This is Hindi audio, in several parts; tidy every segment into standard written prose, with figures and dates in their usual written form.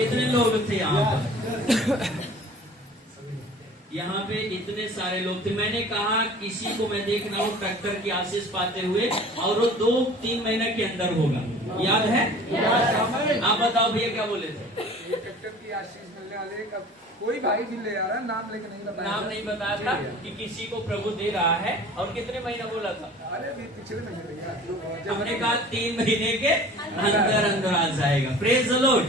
कितने लोग थे यहाँ पर? यहाँ पे इतने सारे लोग थे। मैंने कहा किसी को मैं देख रहा हूँ ट्रैक्टर की आशीष पाते हुए, और वो 2-3 महीने के अंदर होगा। याद है? आप बताओ भैया क्या बोले थे? ट्रैक्टर की आशीष मिलने वाले का कोई भाई भी ले आ रहा है, नाम लेके नहीं बताया। नाम नहीं बताया था कि किसी को प्रभु दे रहा है। और कितने महीना बोला था? अरे भी पिछले महीने भैया हमने कहा 3 महीने के अंदर अंदर आ जाएगा। Praise the lord.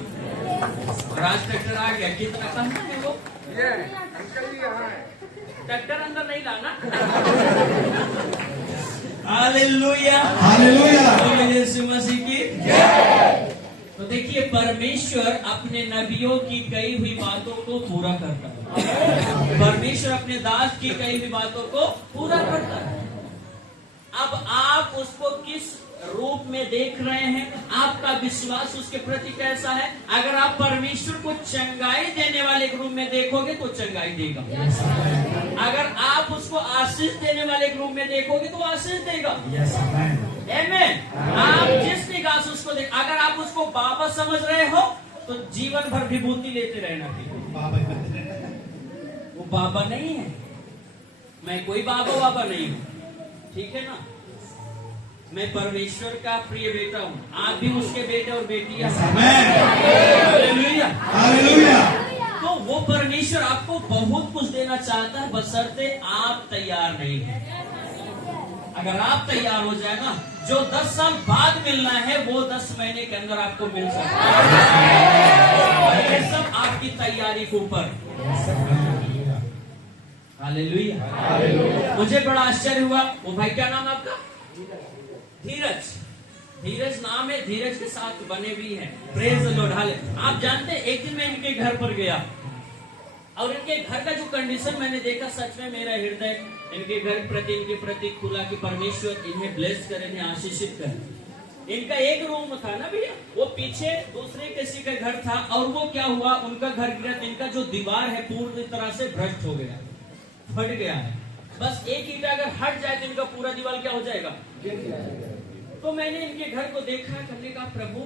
Raj tractor आ गया। कितना कहाँ है वो? ये अंकल जी यहाँ है। ट्रैक्टर अंदर नहीं लाना। Hallelujah, hallelujah. बोलो यीशु मसीह की जय। तो देखिए, परमेश्वर अपने नबियों की कही हुई बातों को पूरा करता है। परमेश्वर अपने दास की कही हुई बातों को पूरा करता है। अब आप उसको किस रूप में देख रहे हैं, आपका विश्वास उसके प्रति कैसा है? अगर आप परमेश्वर को चंगाई देने वाले रूप में देखोगे तो चंगाई देगा। अगर आप उसको आशीष देने वाले रूप में देखोगे तो आशीष देगा। आमीन। आप जिस निगाह से उसको देख, अगर आप उसको बाबा समझ रहे हो तो जीवन भर विभूति लेते रहना। वो बाबा नहीं है, मैं कोई बाबा नहीं हूँ, ठीक है ना? मैं परमेश्वर का प्रिय बेटा हूँ। आप भी उसके बेटे और बेटियां हैं। हालेलुया। तो वो परमेश्वर आपको बहुत कुछ देना चाहता है, बशर्ते आप तैयार नहीं हैं। अगर आप तैयार हो जाए ना, जो 10 साल बाद मिलना है वो 10 महीने के अंदर आपको मिल सकता है। ये सब आपकी तैयारी के ऊपर। हालेलुया। मुझे बड़ा आश्चर्य हुआ। वो भाई क्या नाम आपका? धीरज। धीरज नाम है, धीरज के साथ बने भी हैं। Praise the Lord. हालेलुया। आप जानते हैं, एक दिन मैं इनके घर पर गया और इनके घर का जो कंडीशन मैंने देखा, सच में मेरा हृदय इनके घर के प्रति खुला कि परमेश्वर इन्हें ब्लेस करे, इन्हें आशीषित करे। इनका एक रूम था ना भैया, वो पीछे दूसरे किसी का घर था, और वो क्या हुआ, उनका घर गिरा। इनका जो दीवार है पूरी तरह से भ्रष्ट हो गया, फट गया है। बस एक ईंटा अगर हट जाए तो इनका पूरा दीवार क्या हो जाएगा? तो मैंने इनके घर को देखा, करने का प्रभु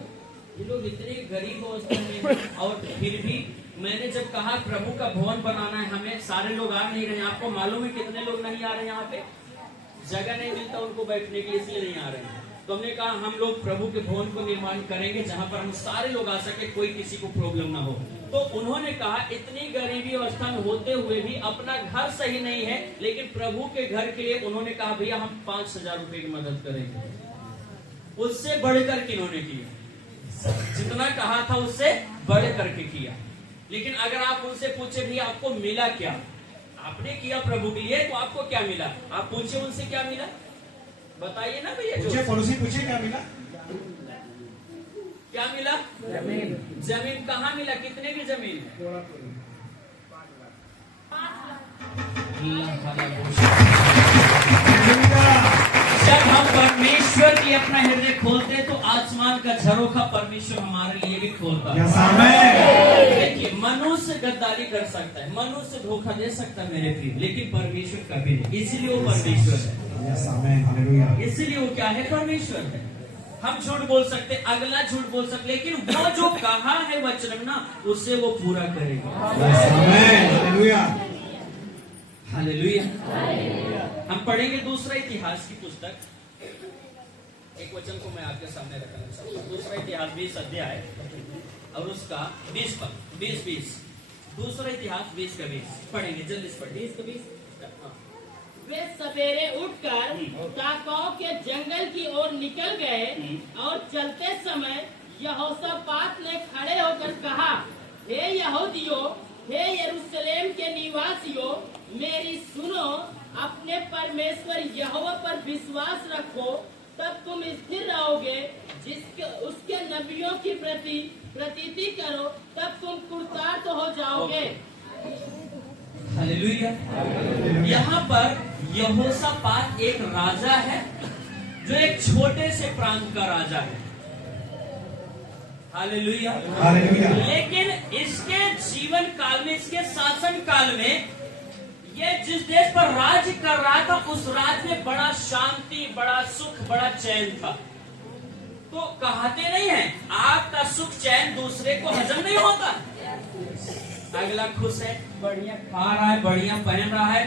ये लोग इतने गरीब अवस्था में, और फिर भी मैंने जब कहा प्रभु का भवन बनाना है हमें, सारे लोग आ नहीं रहे। आपको मालूम है कितने लोग नहीं आ रहे? यहाँ पे जगह नहीं मिलता उनको बैठने के लिए, इसलिए नहीं आ रहे हैं। तो हमने कहा हम लोग प्रभु के भवन को निर्माण करेंगे जहाँ पर हम सारे लोग आ सके, कोई किसी को प्रॉब्लम ना हो। तो उन्होंने कहा इतनी गरीबी अवस्था में होते हुए भी अपना घर सही नहीं है, लेकिन प्रभु के घर के लिए उन्होंने कहा भैया हम 5,000 रुपए की मदद करेंगे। उससे बढ़कर के इन्होंने किया, जितना कहा था उससे बढ़ करके किया। लेकिन अगर आप उनसे पूछे भी आपको मिला क्या, आपने किया प्रभु के लिए तो आपको क्या मिला, आप पूछे उनसे क्या मिला, बताइए ना भैया। पूछे, पड़ोसी पूछे क्या मिला? क्या मिला? जमीन। जमीन कहाँ मिला? कितने की जमीन? जब हम परमेश्वर की अपना हृदय खोलते तो आसमान का झरोखा परमेश्वर हमारे लिए भी खोलता है। देखिए, मनुष्य गद्दारी कर सकता है, मनुष्य धोखा दे सकता है मेरे प्रिय, लेकिन परमेश्वर कभी नहीं। इसीलिए वो परमेश्वर है। इसीलिए वो क्या है? परमेश्वर है। हम झूठ बोल सकते, अगला झूठ बोल सकते, लेकिन वो जो कहा है वचन ना, उससे वो पूरा करेगा। हालेलुया। हम पढ़ेंगे दूसरा इतिहास की पुस्तक। एक वचन को मैं आपके सामने रखना चाहूंगा। दूसरा इतिहास 20 अध्याय और उसका 20 दूसरा इतिहास 20 का 20 पढ़ेंगे, जल्दी से पढ़िए। 20 का 20। वे सवेरे उठकर ताकाओ के जंगल की ओर निकल गए, और चलते समय यहोशापात ने खड़े होकर कहा, हे यहूदियों, हे यरूशलेम के निवासियों, मेरी सुनो। अपने परमेश्वर यहोवा पर विश्वास रखो, तब तुम स्थिर रहोगे। उसके नबियों की प्रतीति करो, तब तुम कृतार्थ हो जाओगे। हालेलुया। यहाँ पर यहोशापात एक राजा है, जो एक छोटे से प्रांत का राजा है। हालेलुया। लेकिन इसके जीवन काल में, इसके शासन काल में, ये जिस देश पर राज्य कर रहा था, उस राज्य में बड़ा शांति, बड़ा सुख, बड़ा चैन था। तो कहते नहीं है आपका सुख चैन दूसरे को हजम नहीं होता। अगला खुश है, बढ़िया खा रहा है, बढ़िया पहन रहा है,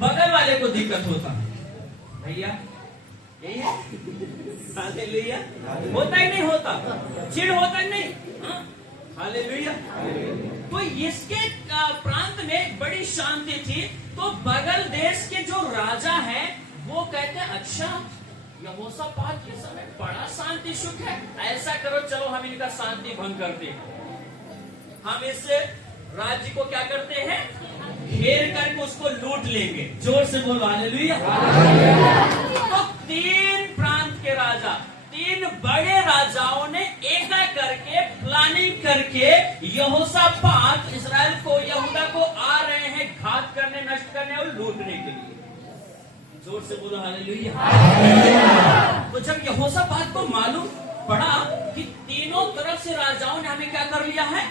बगल वाले को दिक्कत होता है। भैया यही है, हालेलुया। होता ही नहीं होता, चिढ़ होता ही नहीं, हालेलुया। तो इसके प्रांत में बड़ी शांति थी। तो बगल देश के जो राजा है वो कहते हैं अच्छा यहोशापात के समय बड़ा शांति सुख है, ऐसा करो चलो हम इनका शांति भंग करते हैं, हम इस राज्य को क्या करते हैं घेर करके उसको लूट लेंगे। जोर से बोलो हालेलुया। तो 3 प्रांत के राजा, 3 बड़े राजाओं ने एक करके प्लानिंग करके यहोशापात इस्राएल को यहूदा को आ रहे हैं घात करने, नष्ट करने और लूटने के लिए। जोर से बोलो हालेलुया। तो जब यहोशापात को मालूम पड़ा कि तीनों तरफ से राजाओं ने हमें क्या कर लिया है,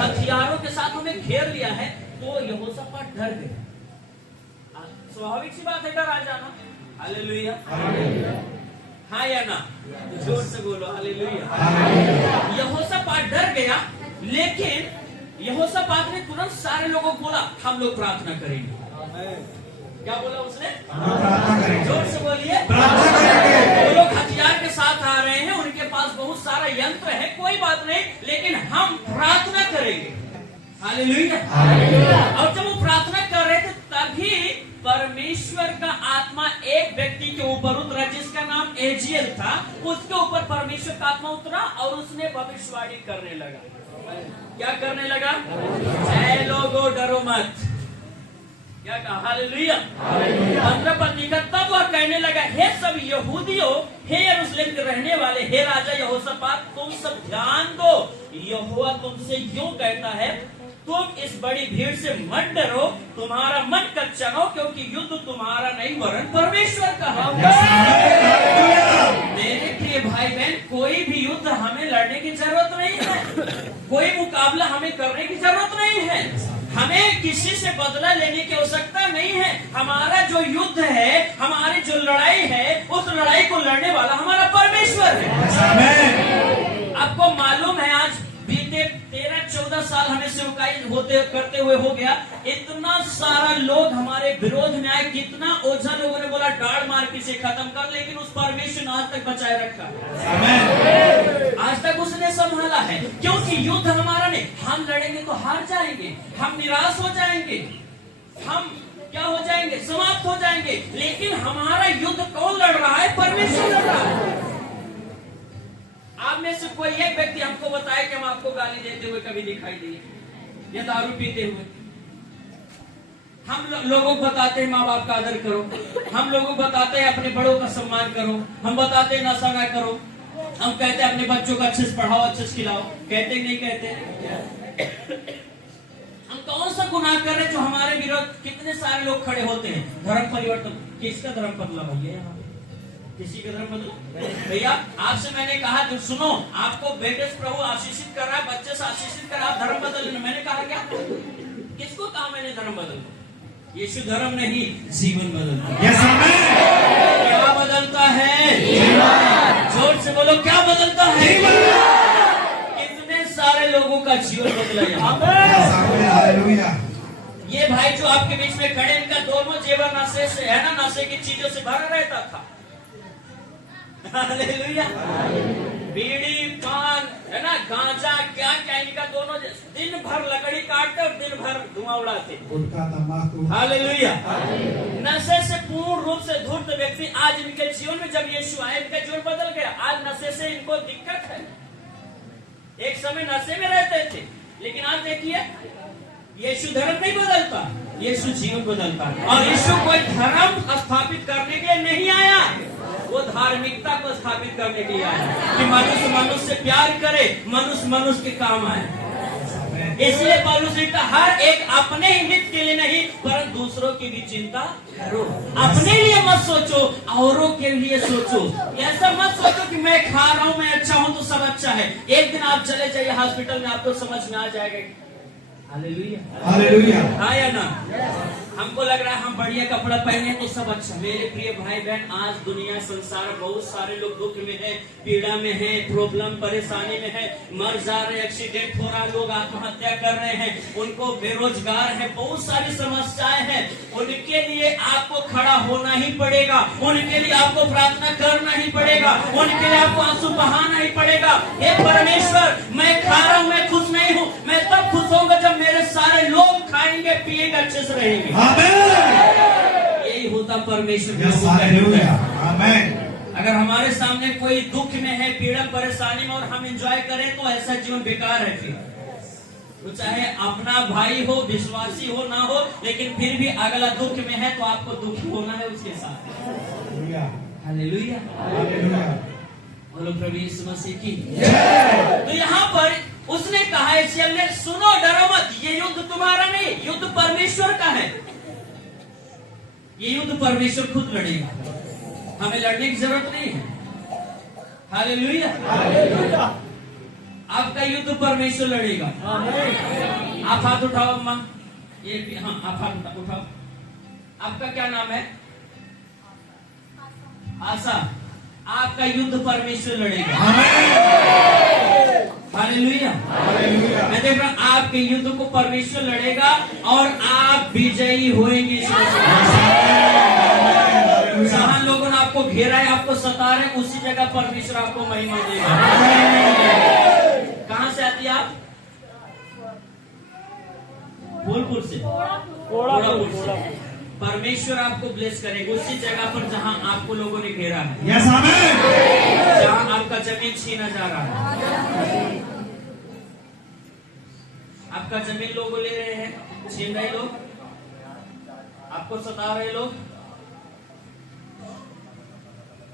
हथियारों के साथ हमें घेर लिया है, तो यहोशापात डर गया। स्वाभाविक सी बात है डर आ जाना। हालेलुया, हाँ या ना? जोर से बोलो हालेलुया। यहोशापात डर गया, लेकिन यहोशापात ने तुरंत सारे लोगों को बोला हम लोग प्रार्थना करेंगे। क्या बोला उसने? जोर से बोलिए, वो लोग हथियार के साथ आ रहे हैं, उनके पास बहुत सारा यंत्र है, कोई बात नहीं, लेकिन हम प्रार्थना करेंगे। हालेलुया। और जब वो प्रार्थना कर रहे थे तभी परमेश्वर का आत्मा एक व्यक्ति के ऊपर उतरा जिसका नाम एजियल था। उसके ऊपर परमेश्वर का आत्मा उतरा और उसने भविष्यवाणी करने लगा। क्या करने लगा? ऐ लोगो डरो मत। क्या कहा? हालेलुया। 15 पद लिखा, तब वह कहने लगा हे सब यहूदियों, हे यरूशलेम के रहने वाले, हे राजा यहोशापात, तुम सब ध्यान दो, यहोवा तुमसे यूं कहता है तुम इस बड़ी भीड़ से मत डरो, तुम्हारा मन कच्चा हो, क्योंकि युद्ध तुम्हारा नहीं वरन परमेश्वर का है। मेरे प्रिय भाई बहन, कोई भी युद्ध हमें लड़ने की जरूरत नहीं है, कोई मुकाबला हमें करने की जरूरत नहीं है, हमें किसी से बदला लेने की आवश्यकता नहीं है। हमारा जो युद्ध है, हमारी जो लड़ाई है, उस लड़ाई को लड़ने वाला हमारा परमेश्वर है। आपको मालूम है आज बीते 13-14 साल हमें सेवकाई होते करते हुए हो गया, इतना सारा लोग हमारे विरोध में आए, कितना ओझा लोगों ने बोला डाड़ मार किसे खत्म कर, लेकिन उस परमेश्वर ने आज तक बचाए रखा, आज तक उसने संभाला है। क्योंकि युद्ध हमारा नहीं, हम लड़ेंगे तो हार जाएंगे, हम निराश हो जाएंगे, हम क्या हो जाएंगे, समाप्त हो जाएंगे, लेकिन हमारा युद्ध कौन लड़ रहा है? परमेश्वर लड़ रहा है। आप में से कोई एक व्यक्ति हमको बताए कि हम आपको गाली देते हुए कभी दिखाई दिए या दारू पीते हुए। हम लोगों को बताते हैं माँ बाप का आदर करो, हम लोगों को बताते हैं अपने बड़ों का सम्मान करो, हम बताते हैं नशा ना करो, हम कहते हैं अपने बच्चों को अच्छे से पढ़ाओ, अच्छे से खिलाओ, कहते नहीं कहते? हम कौन सा गुनाह कर रहे हैं जो हमारे विरोध कितने सारे लोग खड़े होते हैं? धर्म परिवर्तन, किसका धर्म बदला भैया? यहाँ किसी का धर्म बदला? भैया आपसे मैंने कहा जो सुनो, आपको बेटे से प्रभु आशीषित कर रहा है, बच्चे से आशीषित कर रहा है, धर्म बदल लेना। मैंने कहा क्या? किसको कहा मैंने धर्म बदलना? यीशु धर्म नहीं, जीवन बदलता है। क्या बदलता है? जोर से बोलो, क्या बदलता है? कितने सारे लोगों का जीवन बदला। ये भाई जो आपके बीच में खड़े, इनका दोनों जेवर नशे से है ना, नशे की चीजों से भरा रहता था। हालेलुया। बीड़ी, पान, है ना, गांजा, क्या क्या, इनका दोनों दिन भर लकड़ी काटते और दिन भर धुआं उड़ाते। हालेलुया। नशे से पूर्ण रूप से धूर्त व्यक्ति आज इनके जीवन में जब यीशु आए, इनका जीवन बदल गया। आज नशे से इनको दिक्कत है। एक समय नशे में रहते थे, लेकिन आज देखिए यीशु धर्म नहीं बदलता, यीशु जीवन बदलता है। और यीशु कोई धर्म स्थापित करने के लिए नहीं आया, वो धार्मिकता को स्थापित करने के लिए आया कि मनुष्य मनुष्य से प्यार करे, मनुष्य मनुष्य के काम आए। इसलिए पौलुस लिखता, हर एक अपने ही हित के लिए नहीं परंतु दूसरों की भी चिंता करो। अपने लिए मत सोचो, औरों के लिए सोचो। ऐसा मत सोचो कि मैं खा रहा हूँ, मैं अच्छा हूँ तो सब अच्छा है। एक दिन आप चले जाइए हॉस्पिटल में, आपको समझ में आ जाएगा। हालेलुया, हालेलुया, हाँ या ना? हम हमको लग रहा है हम बढ़िया कपड़ा पहने तो सब अच्छा। मेरे प्रिय भाई बहन, आज दुनिया संसार बहुत सारे लोग दुख में है, पीड़ा में है, प्रॉब्लम परेशानी में है, मर जा रहे, एक्सीडेंट हो रहा, लोग आत्महत्या कर रहे हैं, उनको बेरोजगार है, बहुत सारी समस्याएं हैं। उनके लिए आपको खड़ा होना ही पड़ेगा, उनके लिए आपको प्रार्थना करना ही पड़ेगा, उनके लिए आपको आंसू बहाना ही पड़ेगा। हे परमेश्वर, मैं खा रहा हूँ, मैं खुश नहीं हूँ, मैं तब खुश होऊंगा जब मेरे सारे लोग खाएंगे पिएंगे अच्छे से रहेंगे। यही होता परमेश्वर का आमेन। अगर हमारे सामने कोई दुख में है, पीड़ा परेशानी में और हम एंजॉय करें तो ऐसा जीवन बेकार है। फिर तो चाहे अपना भाई हो, विश्वासी हो ना हो, लेकिन फिर भी अगला दुख में है तो आपको दुखी होना है उसके साथ। हालेलुया, बोलो प्रभु यीशु मसीह की। तो यहाँ पर उसने कहा इसलिए ने सुनो, डरो मत, ये युद्ध तुम्हारा नहीं, युद्ध परमेश्वर का है। ये युद्ध परमेश्वर खुद लड़ेगा, हमें लड़ने की जरूरत नहीं है। हालेलुया, आपका युद्ध परमेश्वर लड़ेगा। आप हाथ उठाओ अम्मा, ये हाँ आप हाथ उठाओ। आपका क्या नाम है? आशा। आपका युद्ध परमेश्वर लड़ेगा। हालेलुया, मैं देख रहा हूँ आपके युद्ध को परमेश्वर लड़ेगा और आप विजयी होंगे। जहां लोगों ने आपको घेरा है, आपको सता रहे, उसी जगह परमेश्वर आपको महिमा देगा। कहां से आती है आप? फूलपुर से, कोड़ापुर से। परमेश्वर आपको ब्लेस करेगा उसी जगह पर जहां आपको लोगों ने घेरा है, जहां आपका जमीन छीना जा रहा है। आपका जमीन लोग ले रहे हैं, छीन रहे लोग, आपको सता रहे लोग।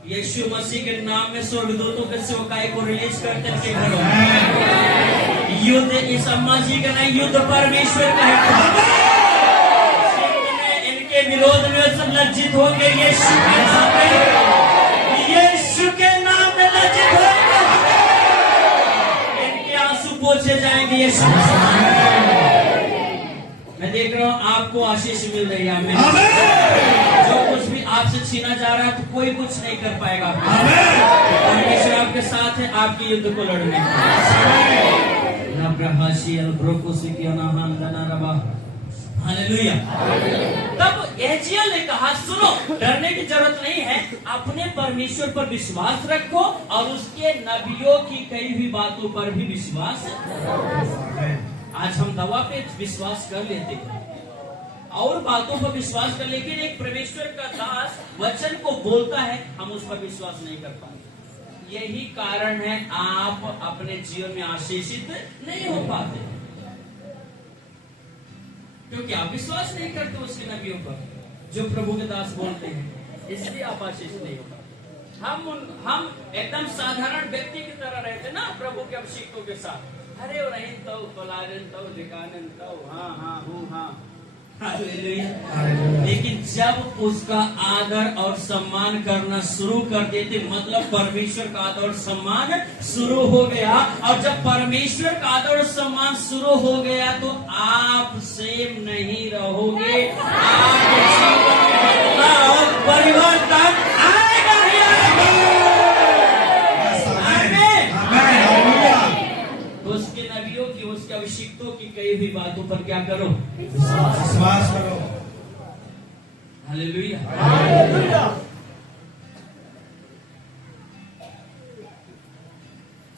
यीशु मसीह के नाम में स्वर्गदूतों के सेवकाई को रिलीज करते हैं घरों में। युद्ध इस अम्मा जी का नहीं, युद्ध परमेश्वर का है। इनके विरोध में सब लज्जित होंगे, यीशु के नाम में, यीशु के नाम में लज्जित होंगे, इनके आंसू पोंछे जाएंगे। यीशु, मैं देख रहा हूँ आपको आशीष मिल रही है। जो कुछ भी आपसे छीना जा रहा है तो कोई कुछ नहीं कर पाएगा। परमेश्वर आपके साथ है, आपके युद्ध को लड़ने। हालेलुया। तब एजियल ने कहा सुनो, डरने की जरूरत नहीं है, अपने परमेश्वर पर विश्वास रखो और उसके नबियों की कई भी बातों पर भी विश्वास। आज हम दवा पे विश्वास कर लेते हैं और बातों पर विश्वास कर, लेकिन एक परमेश्वर का दास वचन को बोलता है, हम उस पर विश्वास नहीं कर पाते। यही कारण है आप अपने जीवन में आशीषित नहीं हो पाते, क्योंकि आप विश्वास नहीं करते उसके नबियों पर जो प्रभु के दास बोलते हैं, इसलिए आप आशीषित नहीं हो पाते। हम एकदम साधारण व्यक्ति की तरह रहते ना प्रभु के अभिषेकों के साथ। अरे वो रही तो पलारन तो दिखानन तो हाँ हाँ हूँ हाँ। लेकिन जब उसका आदर और सम्मान करना शुरू कर देते, मतलब परमेश्वर का आदर और सम्मान शुरू हो गया, और जब परमेश्वर का आदर और सम्मान शुरू हो गया तो आप सेम नहीं रहोगे। आपके जीवन में बदलाव, परिवर्तन आएगा ही आएगा। तो उसके नबियों की, उसके अभिषिक्तों की कई भी बातों पर क्या करो? विश्वास करो। हालेलुया।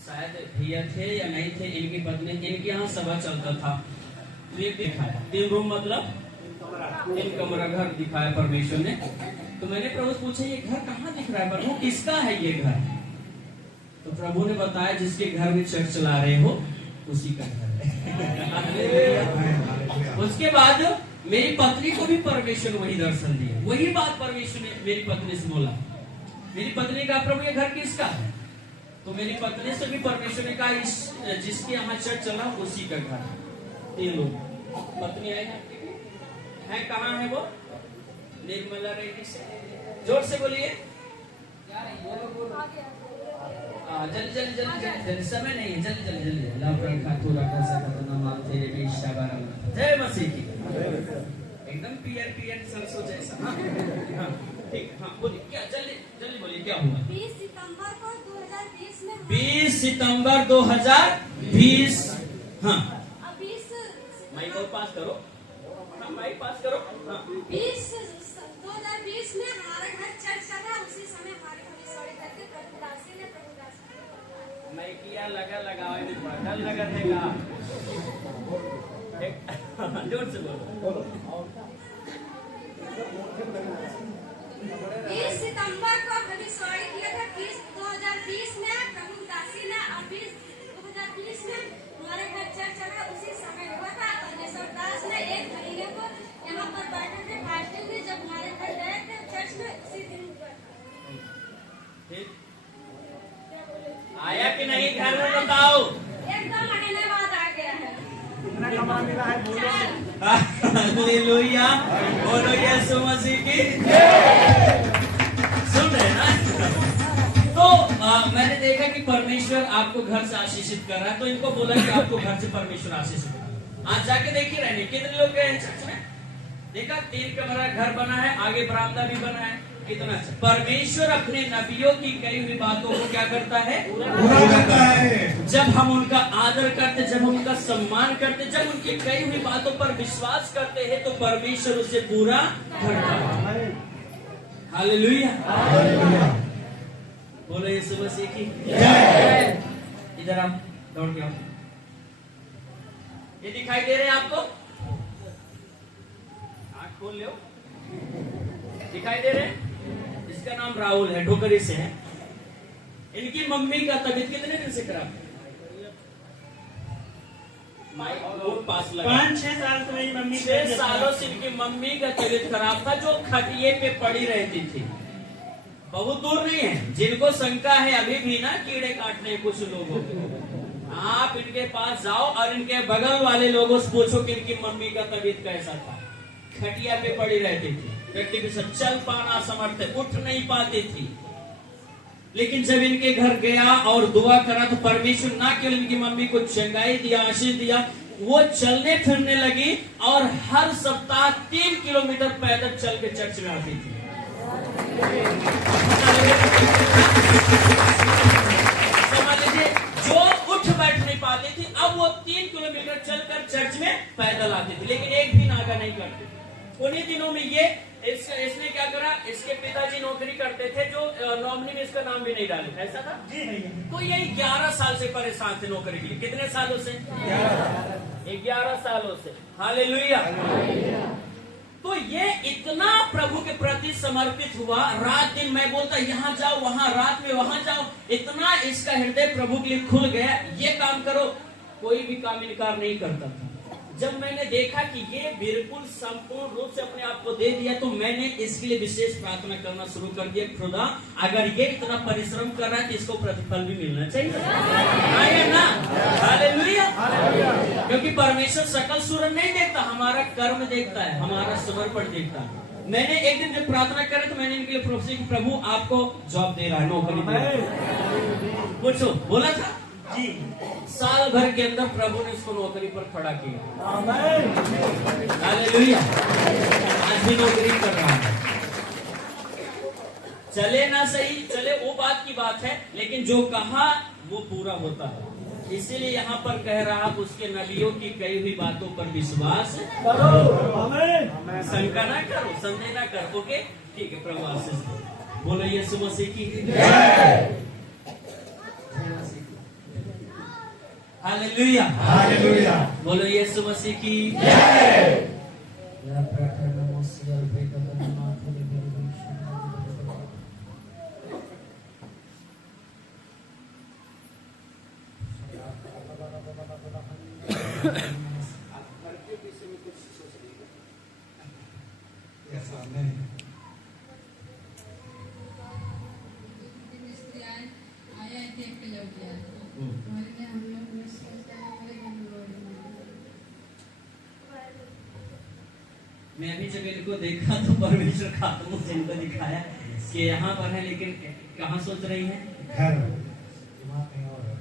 शायद भैया थे या नहीं थे, इनकी पत्नी, इनके यहाँ सभा चलता था, तो ये दिखाया 3 रूम मतलब 3 कमरा घर दिखाया परमेश्वर ने। तो मैंने प्रभु से पूछा ये घर कहाँ दिख रहा है प्रभु, किसका है ये घर? तो प्रभु ने बताया जिसके घर में चर्च चला रहे हो उसी का घर है। उसके बाद मेरी पत्नी को भी परमेश्वर ने वही दर्शन दिया, वही बात परमेश्वर ने मेरी पत्नी से बोला। मेरी पत्नी का प्रभु ये घर किसका है? तो मेरी पत्नी से भी परमेश्वर ने कहा इस जिसके यहाँ चर्च चला उसी का घर। 3 लोग पत्नी आई है, कहाँ है वो? निर्मला रेड्डी से, जोर से बोलिए। जल्दी समय नहीं है, जल्दी जय मसीह की। एकदम पियर पियर सरसों जैसा। हाँ हाँ ठीक है, हाँ बोलिए क्या, जल्दी जल्दी बोलिए क्या हुआ। 20 सितंबर को 2020 में 20 सितंबर 2020। हाँ 20 माइक और पास करो। हाँ माइक पास करो। हाँ 20 में हमारे घर चर्च चला, उसी समय हमारे भविष्यवाणी करके प्रभु दासी ने मैं किया लगा नहीं पड़ा, डर लगा देगा। जोर से बोलो। 20 सितंबर को भविष्यवाणी किया था 2020 में प्रभु दासी ने, और 2020 में हमारे घर चर्च चला, उसी समय हुआ था। परमेश्वर दास ने 1 महीने को यहाँ पर बैठे थे फास्टिंग में, जब हमारे घर गए थे चर्च में उसी दिन हुआ था। ठीक आया कि नहीं घर में बताओ। 1-2 महीने बाद आ गया है। हालेलुया, बोलो यीशु मसीह की। सुन रहे ना। तो मैंने देखा कि परमेश्वर आपको घर से आशीषित कर रहा है, तो इनको बोला कि आपको घर से परमेश्वर आशीषित कर रहा है। आज जाके देखिए रहने कितने लोग गए हैं चर्च में। देखा 3 कमरा घर बना है, आगे बरामदा भी बना है, कितना अच्छा। परमेश्वर अपने नबियों की कही हुई बातों को क्या करता है, पूरा करता है। जब हम उनका आदर करते, जब हम उनका सम्मान करते, जब उनकी कही हुई बातों पर विश्वास करते हैं, तो परमेश्वर उसे पूरा करता है। हालेलुया, बोलो यीशु मसीह की जय। इधर आप दौड़ के आओ। ये दिखाई दे रहे हैं आपको, आँख खोल लो, दिखाई दे रहे हैं। इसका नाम राहुल है, ढोकरी से है। इनकी मम्मी का तबीयत कितने दिन से खराब है? पास लगा 5-6 साल से मेरी मम्मी 6 सालों से इनकी मम्मी का तबीयत खराब था, जो खटिए पे पड़ी रहती थी। बहुत दूर नहीं है, जिनको शंका है अभी भी ना कीड़े काटने कुछ लोगों को, आप इनके पास जाओ और इनके बगल वाले लोगों से पूछो कि इनकी मम्मी का तबीयत कैसा था। खटिया पे पड़ी रहती थी, व्यक्ति के साथ चल पाना समर्थ, उठ नहीं पाती थी। लेकिन जब इनके घर गया और दुआ करा, तो परमेश्वर ना केवल इनकी मम्मी को चंगाई दिया, आशीष दिया, वो चलने फिरने लगी और हर सप्ताह 3 किलोमीटर पैदल चल के चर्च में आती थी। समझ लीजिए, जो उठ बैठ नहीं पाती थी, अब वो 3 किलोमीटर चलकर चर्च में पैदल आती थी, लेकिन एक भी नागा नहीं करती। उन्हीं दिनों में ये इसने क्या करा, इसके पिताजी नौकरी करते थे, जो नॉमिनी में इसका नाम भी नहीं डाले, ऐसा था जी भैया। तो ये 11 साल से परेशान थे नौकरी के लिए। कितने सालों से? 11 सालों से। हालेलुया। तो ये इतना प्रभु के प्रति समर्पित हुआ, रात दिन मैं बोलता यहाँ जाओ वहां, रात में वहां जाओ, इतना इसका हृदय प्रभु के लिए खुल गया। ये काम करो, कोई भी काम इनकार नहीं करता था। जब मैंने देखा कि ये बिल्कुल संपूर्ण रूप से अपने आप को दे दिया, तो मैंने इसके लिए विशेष प्रार्थना करना शुरू कर दिया। खुदा, अगर ये इतना परिश्रम कर रहा है, तो इसको प्रतिफल भी मिलना चाहिए ना। हालेलुया। क्योंकि परमेश्वर सकल सूरत नहीं देखता, हमारा कर्म देखता है, हमारा समर्पण देखता है। मैंने एक दिन जब प्रार्थना करी, तो मैंने इनके लिए प्रोफेसी कि प्रभु आपको जॉब दे रहा है, नौकरी दे रहा है। पूछो, बोला था जी। साल भर के अंदर प्रभु ने इसको नौकरी पर खड़ा किया। हालेलुया। आज भी नौकरी कर रहा है। चले ना सही चले, वो बात की बात है, लेकिन जो कहा वो पूरा होता है। इसीलिए यहाँ पर कह रहा, उसके नबियों की कही हुई बातों पर विश्वास करो, शंका ना करो, संदेह ना करो। ओके, ठीक है। प्रभु आशीष दो। बोलो यीशु मसीह की जय। Hallelujah, hallelujah. बोलो यीशु मसीह की जय। मैं अभी जब इनको देखा, तो परमेश्वर का मुझे इनको दिखाया कि यहाँ पर है, लेकिन कहाँ सोच रही है?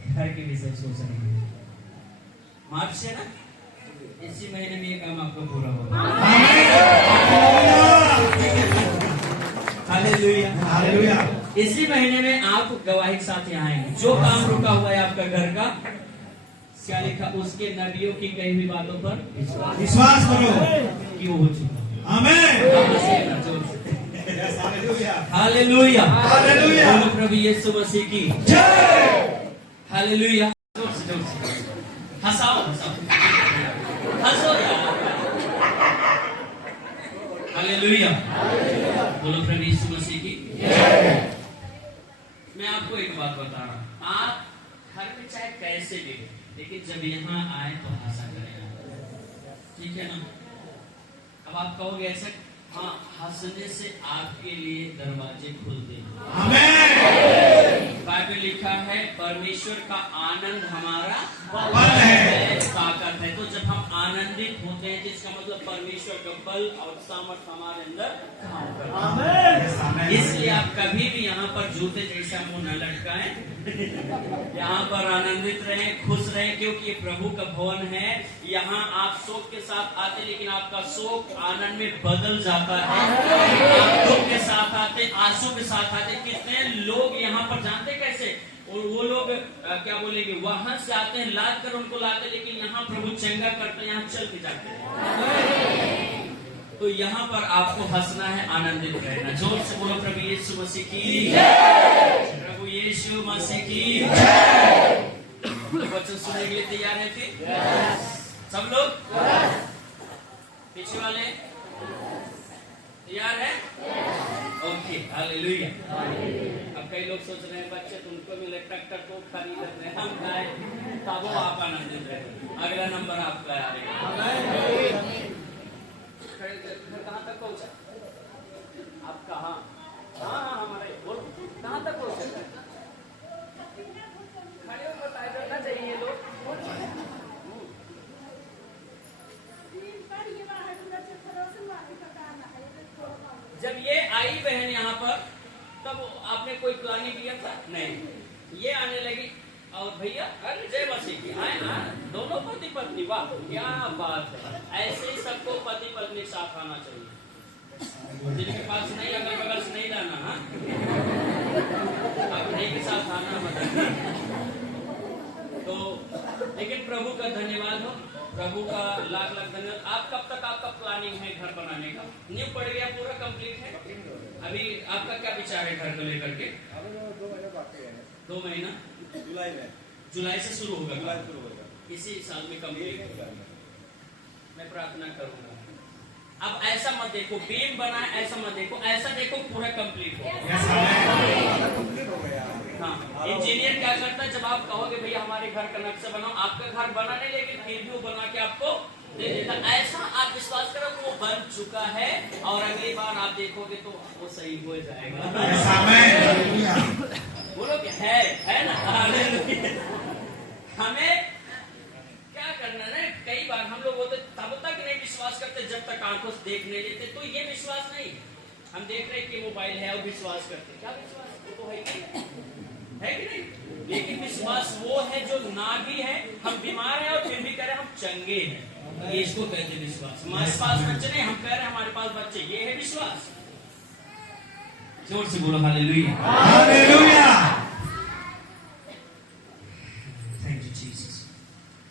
घर के विषय सोच रही है। मार्च से ना इसी महीने में ये काम आपका पूरा होगा। Hallelujah, hallelujah. इसी महीने में आप गवाही के साथ यहाँ आएंगे। जो काम रुका हुआ है आपका घर का, क्या लिखा, उसके नबियों की कही हुई बातों पर विश्वास करो कि वो हो चुका। आमेन। Hallelujah, hallelujah. बोलो प्रभु यीशु मसीह की जय। हालेलुया। जोर से हंसाओ हंसाओ, हंसो यार। हालेलुया, बोलो प्रभु यीशु मसीह की। मैं आपको एक बात बता रहा हूँ, आप घर में चाहे कैसे भी, लेकिन जब यहाँ आए तो हंसा करेगा, ठीक है ना। अब आप कहोगे ऐसा, हाँ, हंसने से आपके लिए दरवाजे खुलते हैं। आमेन। बाइबल लिखा है परमेश्वर का आनंद हमारा बल है, ताकत है। तो जब हम आनंदित होते हैं, जिसका मतलब परमेश्वर का बल और सामर्थ हमारे अंदर काम करता है। इसलिए आप कभी भी यहाँ पर जूते जैसा मुंह न लटकाएं, यहाँ पर आनंदित रहें, खुश रहें, क्योंकि ये प्रभु का भवन है। यहाँ आप शोक के साथ आते, लेकिन आपका शोक आनंद में बदल जाता है। आप दुख के साथ आते, आंसू के साथ आते। कितने लोग यहाँ पर जानते कैसे, और वो लोग क्या बोलेंगे, वहां से आते हैं, लाद कर उनको लाते, लेकिन यहाँ प्रभु चंगा करते हैं, यहाँ चल के जाते हैं। तो यहाँ पर आपको हंसना है, आनंदित रहना। जोर से बोलो प्रभु यीशु मसीह की, प्रभु यीशु मसीह की। तो बच्चों सुनने के लिए तैयार है फिर सब लोग? पीछे वाले तैयार है? Okay, hallelujah. अब कई लोग सोच रहे हैं बच्चे तुमको मिले ट्रैक्टर को खरीद रहे हैं, हम गाय, तब आप आनंदित रहे। अगला नंबर आपका आएगा। कहाँ तक पहुंचा आप? कहाँ? हाँ हमारे बोलो, कहाँ तक पहुंचे? खड़े होकर बताया करना चाहिए लोग। जब ये आई बहन यहाँ पर, तब आपने कोई प्लानिंग किया था? नहीं। ये आने लगी और भैया अरे जय मसीह की आए ना, दोनों पति पत्नी, वाह क्या बात है। ऐसे ही सबको पति पत्नी साथ आना चाहिए। जिनके पास नहीं, अगल बगल से नहीं लाना, हाँ अपने के साथ आना मतलब। तो लेकिन प्रभु का धन्यवाद हो, प्रभु का लाख लाख धन्यवाद। आप कब तक आपका प्लानिंग है घर बनाने का? न्यू पड़ गया, पूरा कंप्लीट है? अभी आपका क्या विचार है घर को लेकर के? 2 महीना, जुलाई से शुरू होगा, इसी साल में कंप्लीट होगा। मैं प्रार्थना करूंगा। अब ऐसा मत देखो बीम बना है, ऐसा मत देखो, ऐसा देखो पूरा कंप्लीट हो। हाँ, इंजीनियर क्या करता है, जब आप कहोगे भैया हमारे घर का नक्शा बनाओ, आपका घर बना नहीं, लेकिन फिर भी वो बना के आपको दे देता। ऐसा आप विश्वास करो वो बन चुका है, और अगली बार आप देखोगे तो वो सही हो जाएगा। बोलो क्या है ना? हमें क्या करना है, कई बार हम लोग होते तब तक नहीं विश्वास करते जब तक आंखों से देख नहीं लेते। तो ये विश्वास नहीं, हम देख रहे कि मोबाइल है और विश्वास करते, क्या विश्वास? वो तो है कि नहीं? लेकिन विश्वास वो है जो ना भी है, हम बीमार हैं और फिर भी कह रहे हम चंगे हैं, ये इसको कहते विश्वास। हमारे पास बच्चे नहीं, हम कह रहे हैं हमारे पास बच्चे, ये है विश्वास। जोर से बोलो hallelujah, hallelujah. Thank you Jesus.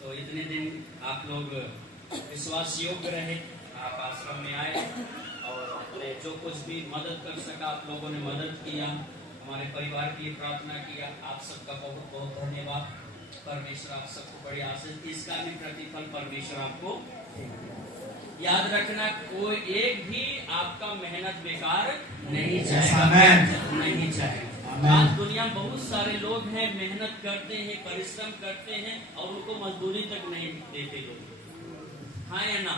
तो इतने दिन आप लोग विश्वास योग्य रहे, आप आश्रम में आए और अपने जो कुछ भी मदद कर सका आप लोगों ने मदद किया, हमारे परिवार के लिए प्रार्थना किया। आप सबका बहुत बहुत धन्यवाद। परमेश्वर आप सबको बड़ी आशीष, इसका भी प्रतिफल परमेश्वर आपको। याद रखना, कोई एक भी आपका मेहनत बेकार नहीं जाएगा, नहीं जाएगा। आज दुनिया में बहुत सारे लोग हैं, मेहनत करते हैं, परिश्रम करते हैं और उनको मजदूरी तक नहीं देते लोग, हाँ या ना?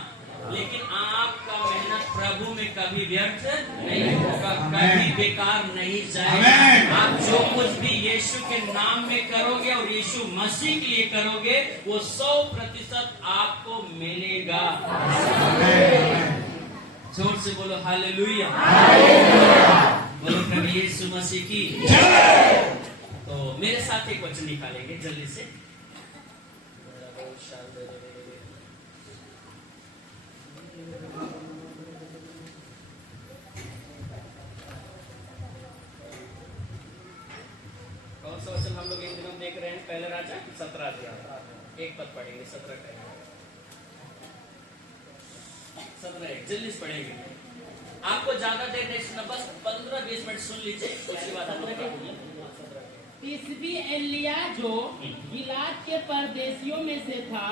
लेकिन आपका मेहनत प्रभु में कभी व्यर्थ नहीं होगा, कभी बेकार नहीं जाएगा। आप जो कुछ भी यीशु के नाम में करोगे और यीशु मसीह के लिए करोगे, वो 100% आपको मिलेगा। जोर से बोलो हालेलुया, बोलो प्रभु यीशु मसीह की। तो मेरे साथ एक वचन निकालेंगे जल्दी से। कौन सा वचन हम लोग इन दिनों देख रहे हैं? पहले राजा 17 अध्याय, एक पद पढ़ेंगे 17 का 17 जल्दी से पढ़ेंगे। आपको ज्यादा देर नहीं सुनना, बस 15-20 मिनट सुन लीजिए, उसके बाद हम लोग तिस्बी एलिया जो गिलाद के परदेशियों में से था,